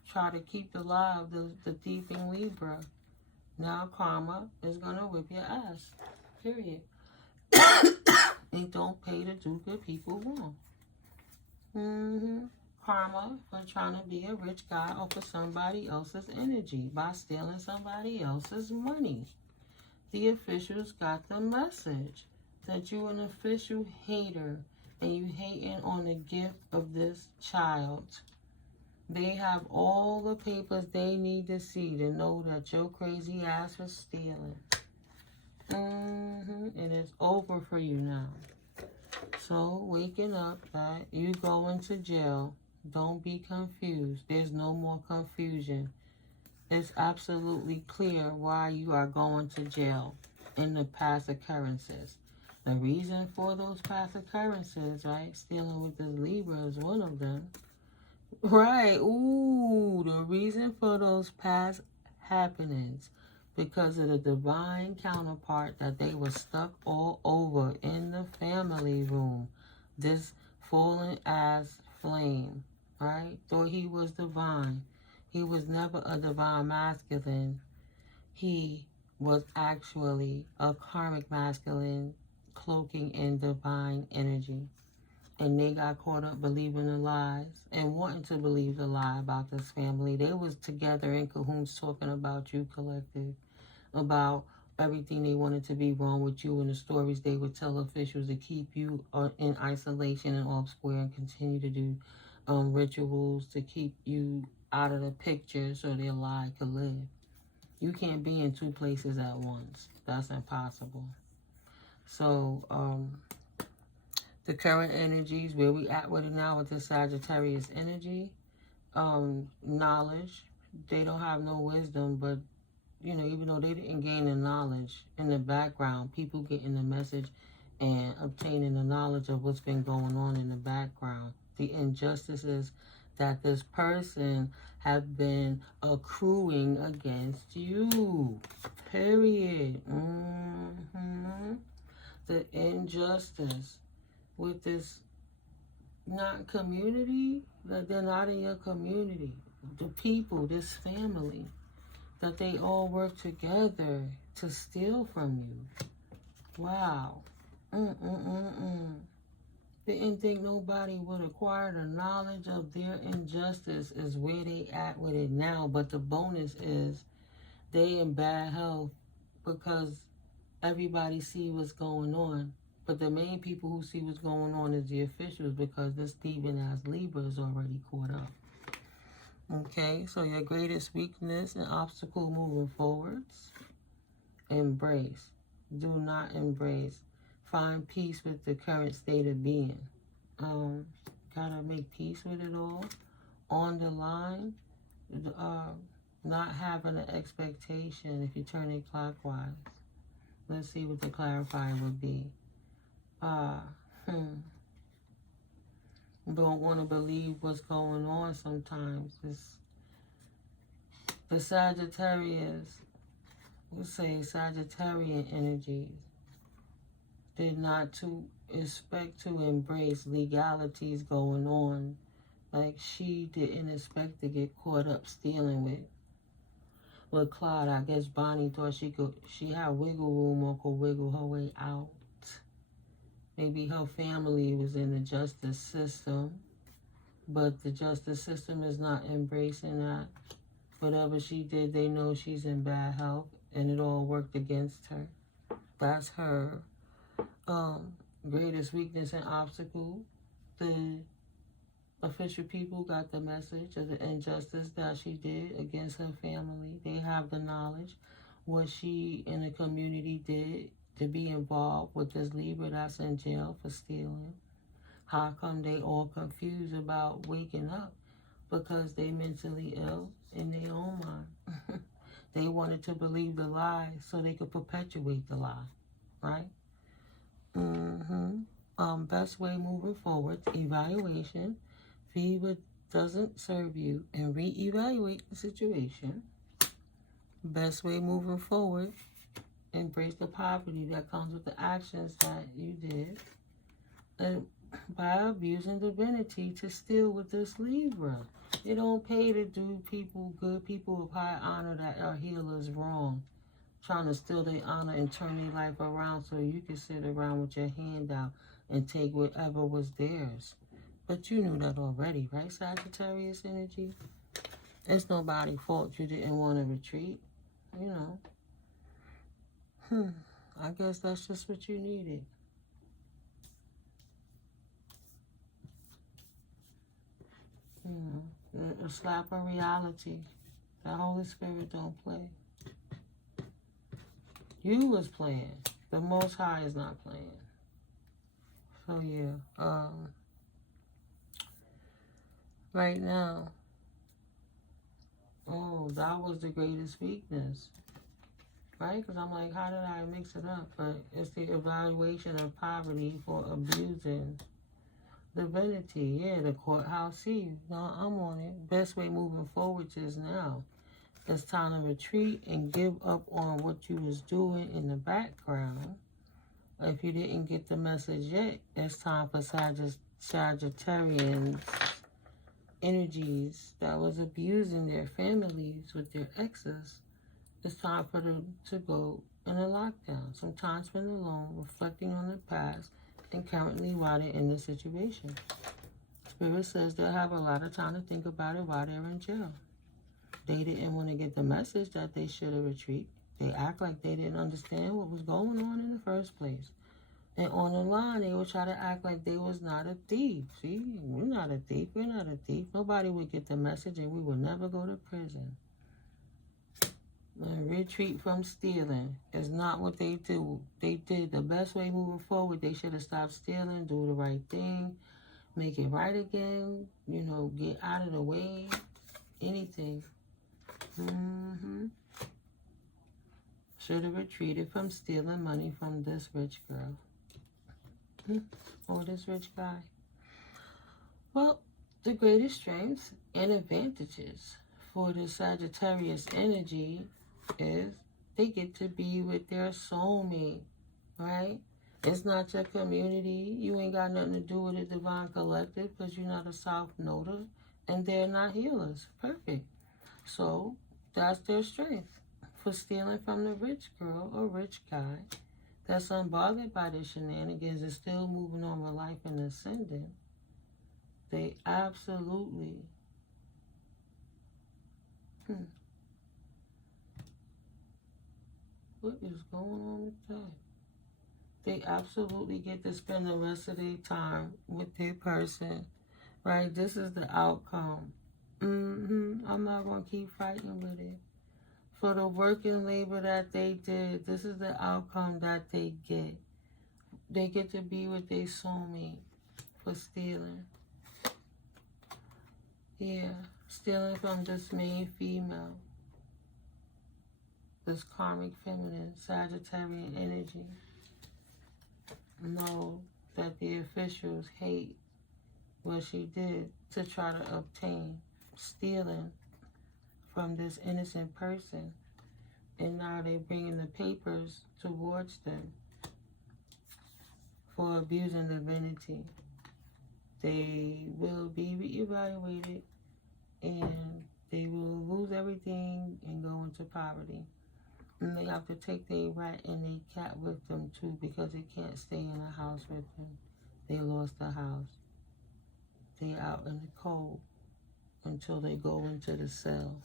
Try to keep alive the thieving Libra. Now karma is going to whip your ass. Period. It don't pay to do good people wrong. Karma for trying to be a rich guy off of somebody else's energy by stealing somebody else's money. The officials got the message that you're an official hater and you hating on the gift of this child. They have all the papers they need to see to know that your crazy ass was stealing. And it's over for you now. So, waking up that you going to jail, don't be confused. There's no more confusion. It's absolutely clear why you are going to jail in the past occurrences. The reason for those past occurrences, right? Stealing with this Libra is one of them. Right. Ooh, the reason for those past happenings, because of the divine counterpart that they were stuck all over in the family room. This fallen ass flame, right? Thought he was divine. He was never a divine masculine. He was actually a karmic masculine cloaking in divine energy. And they got caught up believing the lies and wanting to believe the lie about this family. They was together in cahoots talking about you, collective, about everything they wanted to be wrong with you and the stories they would tell officials to keep you in isolation and off square and continue to do rituals to keep you out of the picture so their lie could live. You can't be in two places at once. That's impossible. So, the current energies, where we at with it now with the Sagittarius energy, knowledge, they don't have no wisdom, but, you know, even though they didn't gain the knowledge in the background, people getting the message and obtaining the knowledge of what's been going on in the background. The injustices that this person have been accruing against you. Period. The injustice with this not community, that they're not in your community. The people, this family, that they all work together to steal from you. Wow. Didn't think nobody would acquire the knowledge of their injustice is where they at with it now. But the bonus is they in bad health because everybody see what's going on. But the main people who see what's going on is the officials, because this thieving ass Libra is already caught up. Okay, so your greatest weakness and obstacle moving forwards, embrace. Do not embrace. Find peace with the current state of being. Gotta make peace with it all. On the line, not having an expectation if you turn it clockwise. Let's see what the clarifier would be. Don't want to believe what's going on sometimes. The Sagittarius, let's say Sagittarian energies, did not to expect to embrace legalities going on. Like she didn't expect to get caught up stealing with Claude. I guess Bonnie thought she had wiggle room or could wiggle her way out. Maybe her family was in the justice system, but the justice system is not embracing that. Whatever she did, they know she's in bad health, and it all worked against her. That's her greatest weakness and obstacle. The official people got the message of the injustice that she did against her family. They have the knowledge what she in the community did to be involved with this Libra that's in jail for stealing. How come they all confused about waking up? Because they mentally ill in their own mind. They wanted to believe the lie so they could perpetuate the lie, right? Best way moving forward, evaluation. Feed what doesn't serve you and reevaluate the situation. Best way moving forward, embrace the poverty that comes with the actions that you did. And by abusing divinity to steal with this Libra. It don't pay to do people, good people of high honor that are healers wrong. Trying to steal their honor and turn their life around so you can sit around with your hand out and take whatever was theirs. But you knew that already, right, Sagittarius energy? It's nobody's fault you didn't want to retreat, you know. I guess that's just what you needed. A slap of reality. The Holy Spirit don't play. You was playing. The Most High is not playing. So yeah, right now, that was the greatest weakness, right? Because I'm like, how did I mix it up? But it's the evaluation of poverty for abusing divinity. Yeah, the courthouse see. No, I'm on it. Best way moving forward is now. It's time to retreat and give up on what you was doing in the background. If you didn't get the message yet, it's time for Sagittarians energies that was abusing their families with their exes. It's time for them to go in a lockdown. Some time spent alone, reflecting on the past and currently while they're in the situation. Spirit says they'll have a lot of time to think about it while they're in jail. They didn't want to get the message that they should have retreated. They act like they didn't understand what was going on in the first place. And on the line, they would try to act like they was not a thief. See, we're not a thief. We're not a thief. Nobody would get the message and we would never go to prison. Retreat from stealing is not what they do. They did the best way moving forward. They should have stopped stealing, do the right thing, make it right again, you know, get out of the way, anything. Should have retreated from stealing money from this rich girl. Or this rich guy. Well, the greatest strengths and advantages for the Sagittarius energy is they get to be with their soulmate, right? It's not your community. You ain't got nothing to do with a divine collective because you're not a South Noder and they're not healers. Perfect. So that's their strength for stealing from the rich girl or rich guy that's unbothered by the shenanigans and still moving on with life and ascending. They absolutely what is going on with that? They absolutely get to spend the rest of their time with their person, right? This is the outcome. I'm not going to keep fighting with it. For the work and labor that they did, this is the outcome that they get. They get to be with their soulmate for stealing. Yeah, stealing from this main female. This karmic feminine, Sagittarian energy. Know that the officials hate what she did to try to obtain stealing from this innocent person, and now they're bringing the papers towards them for abusing divinity. They will be reevaluated and they will lose everything and go into poverty. And they have to take their rat and their cat with them too because they can't stay in a house with them. They lost the house. They out in the cold until they go into the cell.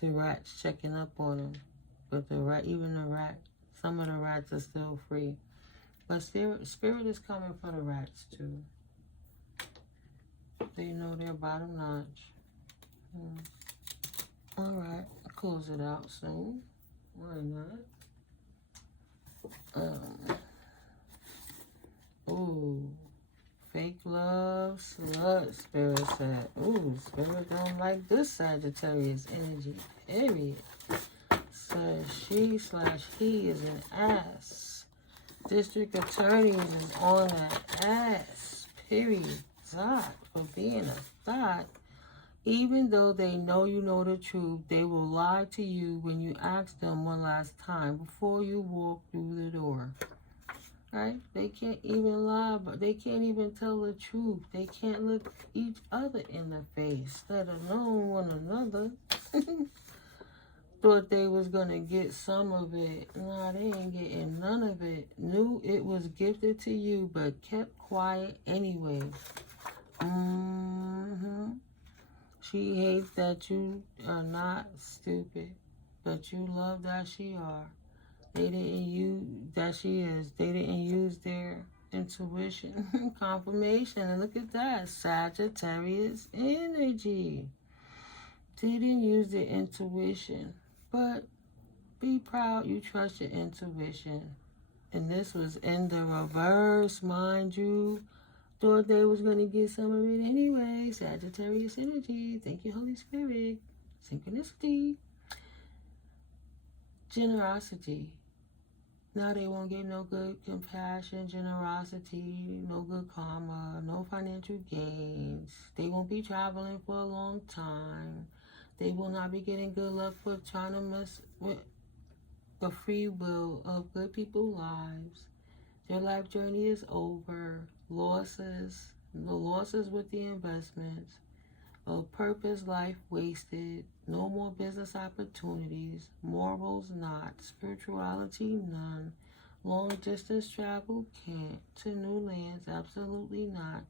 The rat's checking up on them. But the rat, even the rat, some of the rats are still free. But spirit is coming for the rats too. They know they're bottom notch. Alright, close it out soon. Why not? Ooh. Fake love, slut, Spirit said. Ooh, Spirit don't like this Sagittarius energy, period. Says she/he is an ass. District attorneys is on that ass, period. Zot, for being a thought. Even though they know you know the truth, they will lie to you when you ask them one last time before you walk through the door. Right? They can't even lie, but they can't even tell the truth. They can't look each other in the face, let alone one another. Thought they was gonna get some of it. Nah, they ain't getting none of it. Knew it was gifted to you, but kept quiet anyway. She hates that you are not stupid, but you love that she are. They didn't use that she is. They didn't use their intuition, confirmation, and look at that, Sagittarius energy. Didn't use the intuition, but be proud you trust your intuition. And this was in the reverse, mind you. Thought they was gonna get some of it anyway. Sagittarius energy. Thank you, Holy Spirit. Synchronicity. Generosity. Now they won't get no good compassion, generosity, no good karma, no financial gains. They won't be traveling for a long time. They will not be getting good luck for trying to mess with the free will of good people's lives. Their life journey is over. Losses, no losses with the investments. A purpose life wasted. No more business opportunities. Morals not. Spirituality none. Long distance travel can't. To new lands absolutely not.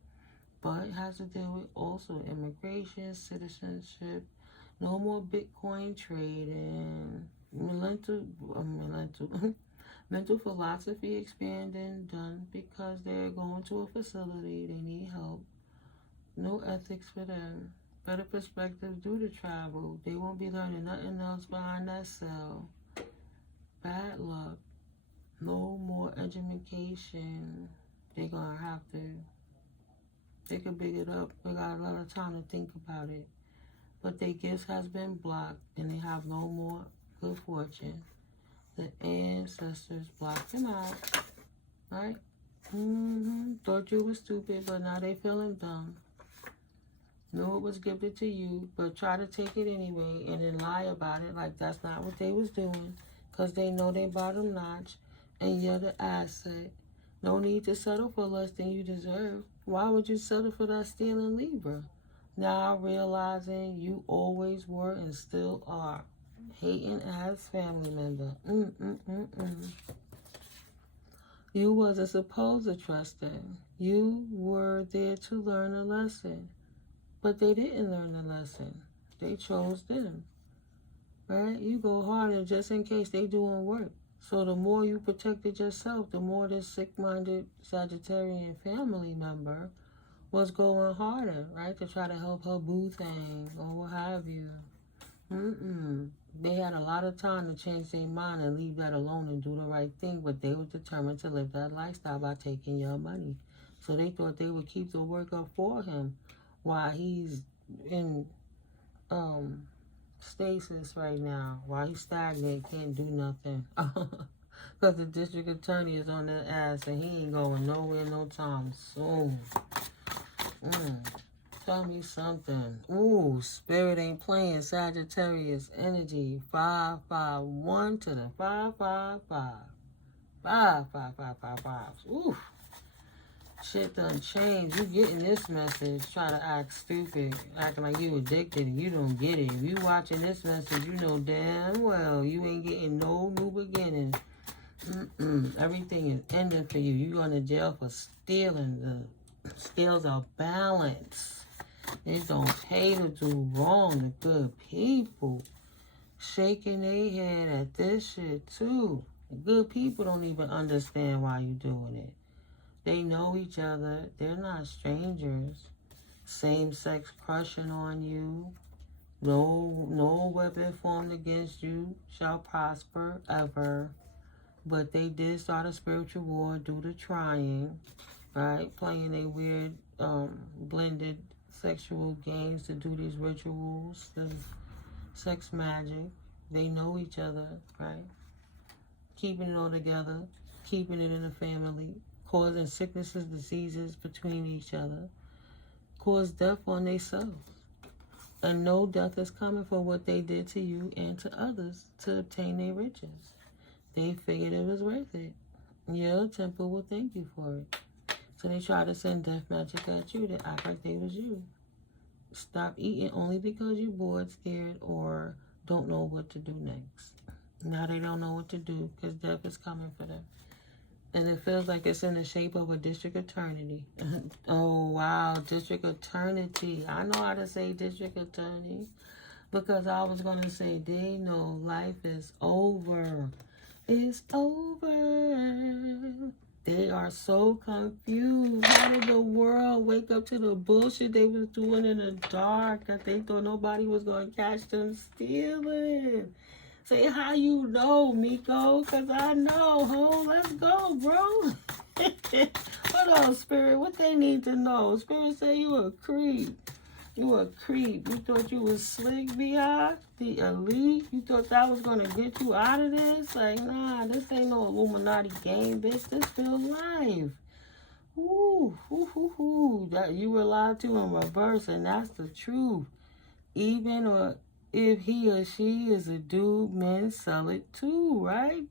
But has to deal with also immigration, citizenship. No more Bitcoin trading. Mental philosophy expanding done because they're going to a facility. They need help. No ethics for them. Better perspective due to travel. They won't be learning nothing else behind that cell. Bad luck. No more education. They're going to have to. They could big it up. They got a lot of time to think about it. But their gifts has been blocked and they have no more good fortune. The ancestors blocked them out. Right? Thought you were stupid, but now they feeling dumb. Knew it was gifted to you, but try to take it anyway and then lie about it like that's not what they was doing because they know they bottom notch and you're the asset. No need to settle for less than you deserve. Why would you settle for that stealing Libra? Now realizing you always were and still are hating ass family member. You wasn't supposed to trust them. You were there to learn a lesson. But they didn't learn the lesson. They chose them. Right? You go harder just in case they doing work. So the more you protected yourself, the more this sick-minded Sagittarian family member was going harder, right? To try to help her boo thing or what have you. They had a lot of time to change their mind and leave that alone and do the right thing, but they were determined to live that lifestyle by taking your money. So they thought they would keep the work up for him while he's in stasis right now, while he's stagnant, can't do nothing. Because the district attorney is on their ass and he ain't going nowhere no time soon. Tell me something. Ooh, spirit ain't playing. Sagittarius energy. 551 to the 555. 55555. Ooh. Shit done changed. You getting this message, try to act stupid, acting like you addicted and you don't get it. If you watching this message, you know damn well you ain't getting no new beginning. Everything is ending for you. You going to jail for stealing. The scales are balanced. They don't pay to do wrong to good people. Shaking their head at this shit too. The good people don't even understand why you doing it. They know each other. They're not strangers. Same-sex crushing on you. No weapon formed against you shall prosper ever. But they did start a spiritual war due to trying, right? Playing a weird blended sexual games to do these rituals, the sex magic. They know each other, right? Keeping it all together, keeping it in the family, causing sicknesses, diseases between each other, cause death on themselves. And no death is coming for what they did to you and to others to obtain their riches. They figured it was worth it. Your temple will thank you for it. So they try to send death magic at you to act like they was you. Stop eating only because you're bored, scared, or don't know what to do next. Now they don't know what to do because death is coming for them. And it feels like it's in the shape of a district attorney. Oh, wow, district attorney. I know how to say district attorney because I was going to say they know life is over. It's over. They are so confused. How did the world wake up to the bullshit they was doing in the dark that they thought nobody was going to catch them stealing? Say how you know, Miko, because I know, ho. Let's go, bro. What up, Spirit? What they need to know? Spirit say you a creep. You a creep. You thought you was slick, VI? The elite? You thought that was going to get you out of this? Like, nah, this ain't no Illuminati game, bitch. This real life. Ooh, that you were lied to in reverse, and that's the truth. Even or if he or she is a dude, men sell it too, right?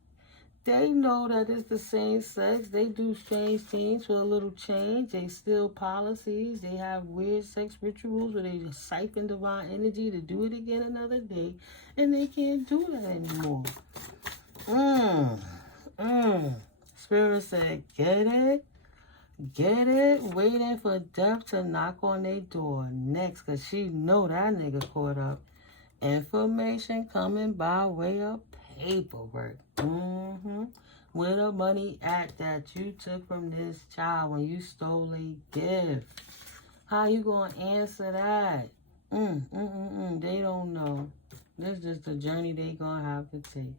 They know that it's the same sex. They do strange things for a little change. They steal policies. They have weird sex rituals where they siphon divine energy to do it again another day. And they can't do that anymore. Spirit said, get it? Get it? Waiting for death to knock on their door next because she know that nigga caught up. Information coming by way of paperwork. Where the money at that you took from this child when you stole a gift? How you gonna answer that? They don't know. This is just the journey they gonna have to take.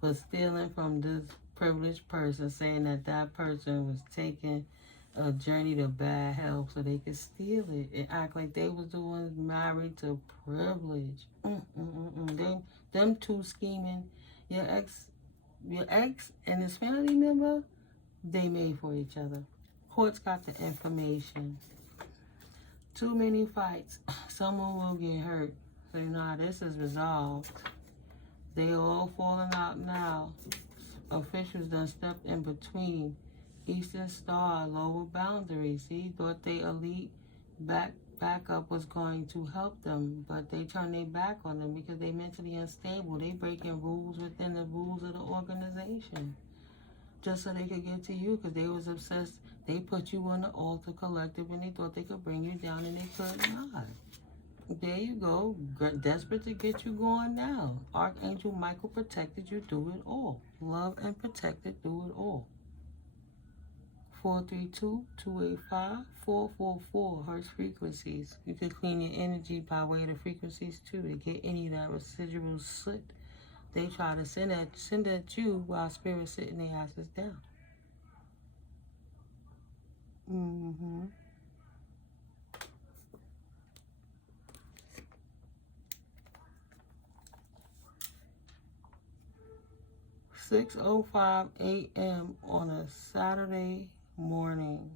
But stealing from this privileged person, saying that that person was taking a journey to bad health so they could steal it and act like they was the ones married to privilege. Them two scheming. Your ex and his family member, they made for each other. Courts got the information. Too many fights. Someone will get hurt. So this is resolved. They all falling out now. officials done stepped in between. Eastern Star, lower boundaries. See, thought they elite backup was going to help them, but they turned their back on them because they mentally unstable. They breaking rules within the rules of the organization just so they could get to you because they was obsessed. They put you on the altar collective and they thought they could bring you down and they could not. There you go. Desperate to get you going now. Archangel Michael protected you through it all. Love and protected through it all. 432-285-444 hertz frequencies. You can clean your energy by way of the frequencies too to get any of that residual soot they try to send at you while spirit's sitting their asses down. 6:05 a.m. on a Saturday morning.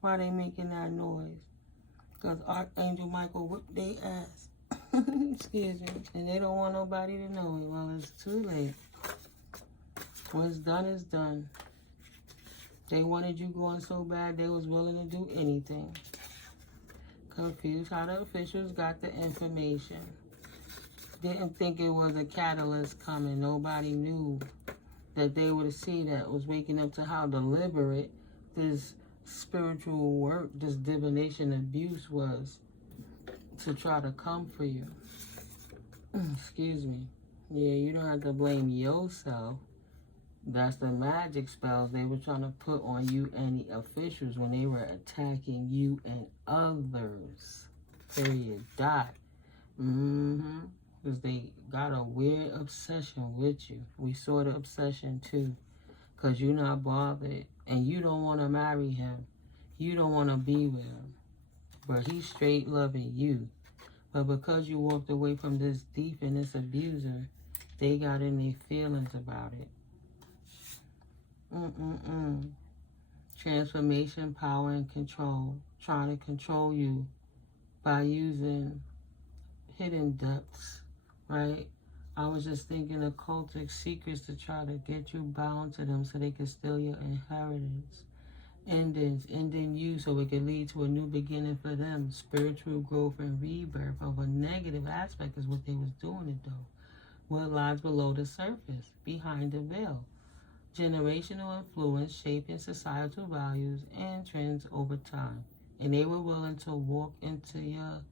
Why they making that noise? Because Archangel Michael whipped their ass. Excuse me. And they don't want nobody to know it. Well, it's too late. What's done is done. They wanted you going so bad they was willing to do anything. Confused how the officials got the information. Didn't think it was a catalyst coming. Nobody knew that they would see that was waking up to how deliberate this spiritual work, this divination abuse was to try to come for you. Excuse me. Yeah, you don't have to blame yourself. That's the magic spells they were trying to put on you and the officials when they were attacking you and others. Period. Dot. Because they got a weird obsession with you. We saw the obsession too. Because you're not bothered. And you don't want to marry him. You don't want to be with him. But he's straight loving you. But because you walked away from this thief and this abuser, they got in their feelings about it. Transformation, power, and control. Trying to control you by using hidden depths, right? I was just thinking occultic secrets to try to get you bound to them so they can steal your inheritance. Ending you so it can lead to a new beginning for them. Spiritual growth and rebirth of a negative aspect is what they was doing it though. What lies below the surface, behind the veil. Generational influence shaping societal values and trends over time. And they were willing to walk into your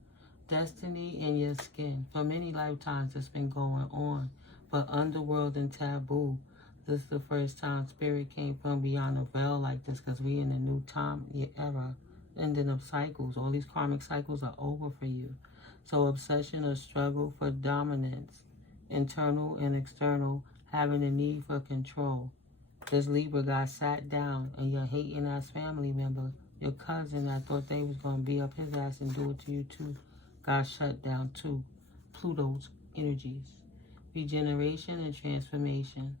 destiny and your skin. For many lifetimes it's been going on. But underworld and taboo, this is the first time spirit came from beyond a veil like this because we in a new time era, ending of cycles. All these karmic cycles are over for you. So obsession or struggle for dominance, internal and external, having a need for control. This Libra got sat down and your hating ass family member, your cousin that thought they was going to be up his ass and do it to you too, got shut down too. Pluto's energies. Regeneration and transformation.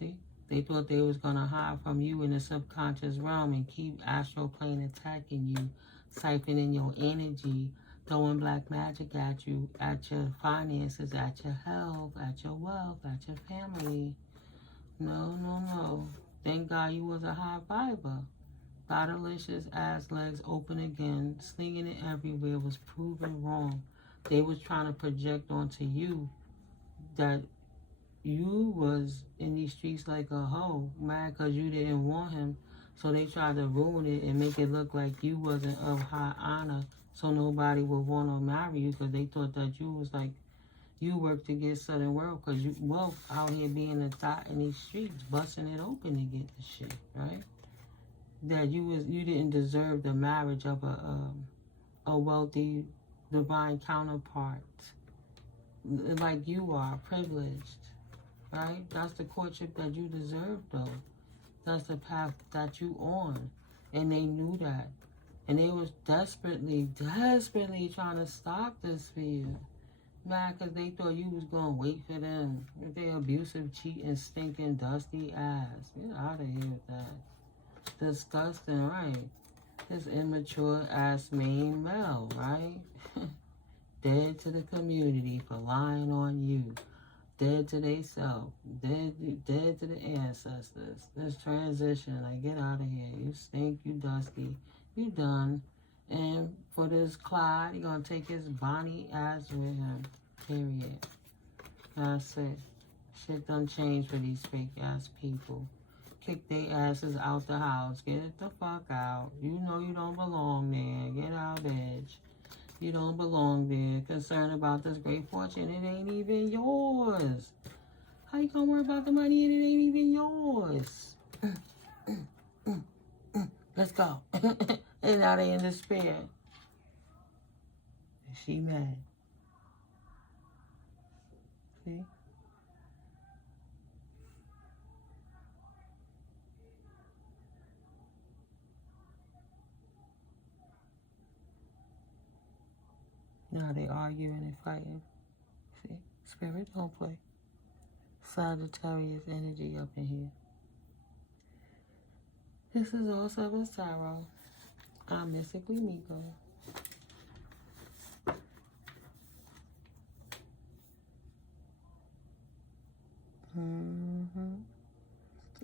See? They thought they was going to hide from you in the subconscious realm and keep astral plane attacking you, siphoning your energy, throwing black magic at you, at your finances, at your health, at your wealth, at your family. No. Thank God you was a high fiber. Bodilicious ass legs open again, slinging it everywhere was proven wrong. They was trying to project onto you that you was in these streets like a hoe, mad because you didn't want him. So they tried to ruin it and make it look like you wasn't of high honor so nobody would want to marry you because they thought that you was like, you work to get Southern World because you both out here being a thought in these streets, busting it open to get the shit, right? That you didn't deserve the marriage of a wealthy divine counterpart like you are, privileged, right? That's the courtship that you deserve though. That's the path that you on. And they knew that. And they was desperately trying to stop this for you. Mad because they thought you was going to wait for them. With their abusive, cheating, stinking, dusty ass. Get out of here with that. Disgusting, right? This immature ass main male, right? Dead to the community for lying on you. dead to themselves, dead to the ancestors. This transition, like, get out of here. You stink, you dusty, you done. And for this Clyde, you're gonna take his Bonnie ass with him. Period. That's it. Shit done changed for these fake ass people. Kick their asses out the house. Get it the fuck out. You know you don't belong there. Get out, Edge. You don't belong there. Concerned about this great fortune. It ain't even yours. How you gonna worry about the money and it ain't even yours? Let's go. And now they in despair. She mad. See? Now they arguing and fighting. See? Spirit don't play. Sagittarius energy up in here. This is all Seven Sorrow. I'm Mystically Miko.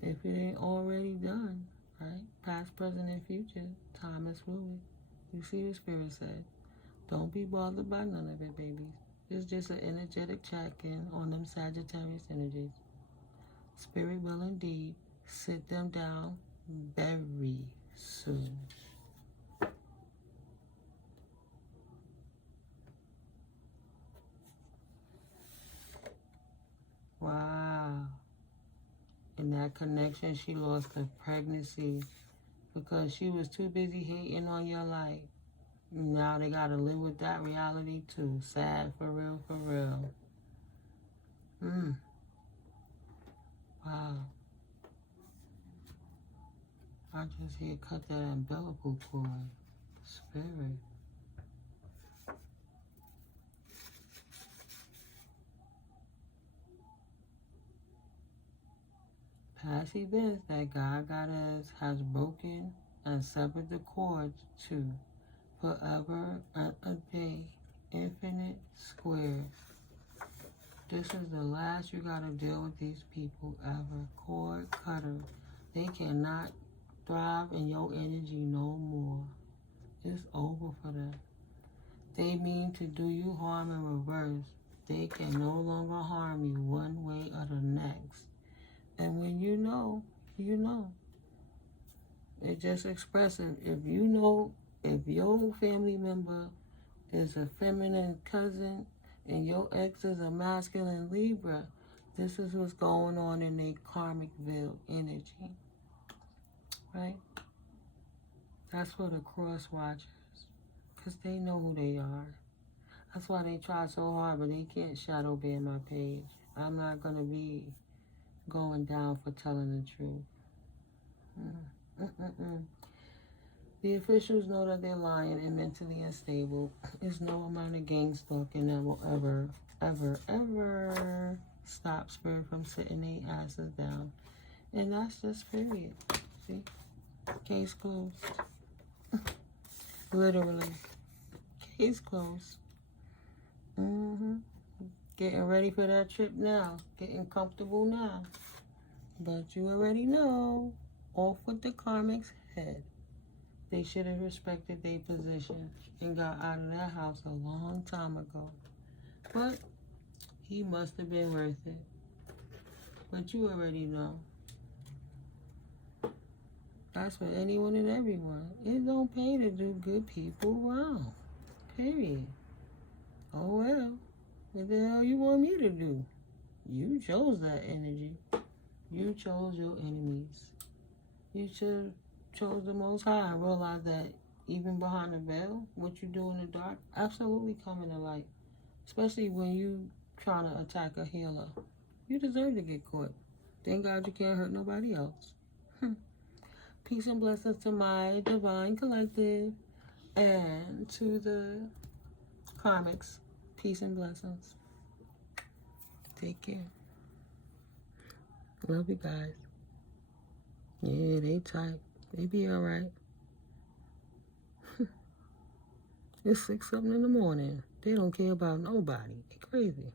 If it ain't already done, right? Past, present, and future. Time is fluid. You see what Spirit said. Don't be bothered by none of it, babies. It's just an energetic check-in on them Sagittarius energies. Spirit will indeed sit them down very soon. Wow. In that connection, she lost her pregnancy because she was too busy hating on your life. Now they gotta live with that reality too. Sad for real, for real. Wow. I just hear cut that umbilical cord. Spirit. Past events that GodGoddess has broken and severed the cords to forever and a day, infinite squares. This is the last you gotta deal with these people ever. Cord cutter. They cannot thrive in your energy no more. It's over for them. They mean to do you harm in reverse. They can no longer harm you one way or the next. And when you know, you know. It's just expressing. If you know, if your family member is a feminine cousin and your ex is a masculine Libra, this is what's going on in their karmicville energy. Right? That's for the cross watchers. Because they know who they are. That's why they try so hard, but they can't shadow ban my page. I'm not going to be going down for telling the truth. The officials know that they're lying and mentally unstable. There's no amount of gang stalking that will ever, ever, ever stop Spirit from sitting their asses down. And that's just period. See? Case closed. Literally. Case closed. Getting ready for that trip now. Getting comfortable now. But you already know. Off with the karmic's head. They should have respected their position and got out of that house a long time ago. But he must have been worth it. But you already know. That's for anyone and everyone. It don't pay to do good people wrong. Period. Oh well. What the hell you want me to do? You chose that energy. You chose your enemies. You should chose the Most High and realize that even behind the veil, what you do in the dark, absolutely coming to light. Especially when you trying to attack a healer. You deserve to get caught. Thank God you can't hurt nobody else. Peace and blessings to my divine collective and to the karmics. Peace and blessings. Take care. Love you guys. Yeah, they tight. They be alright. It's 6 something in the morning. They don't care about nobody. They crazy.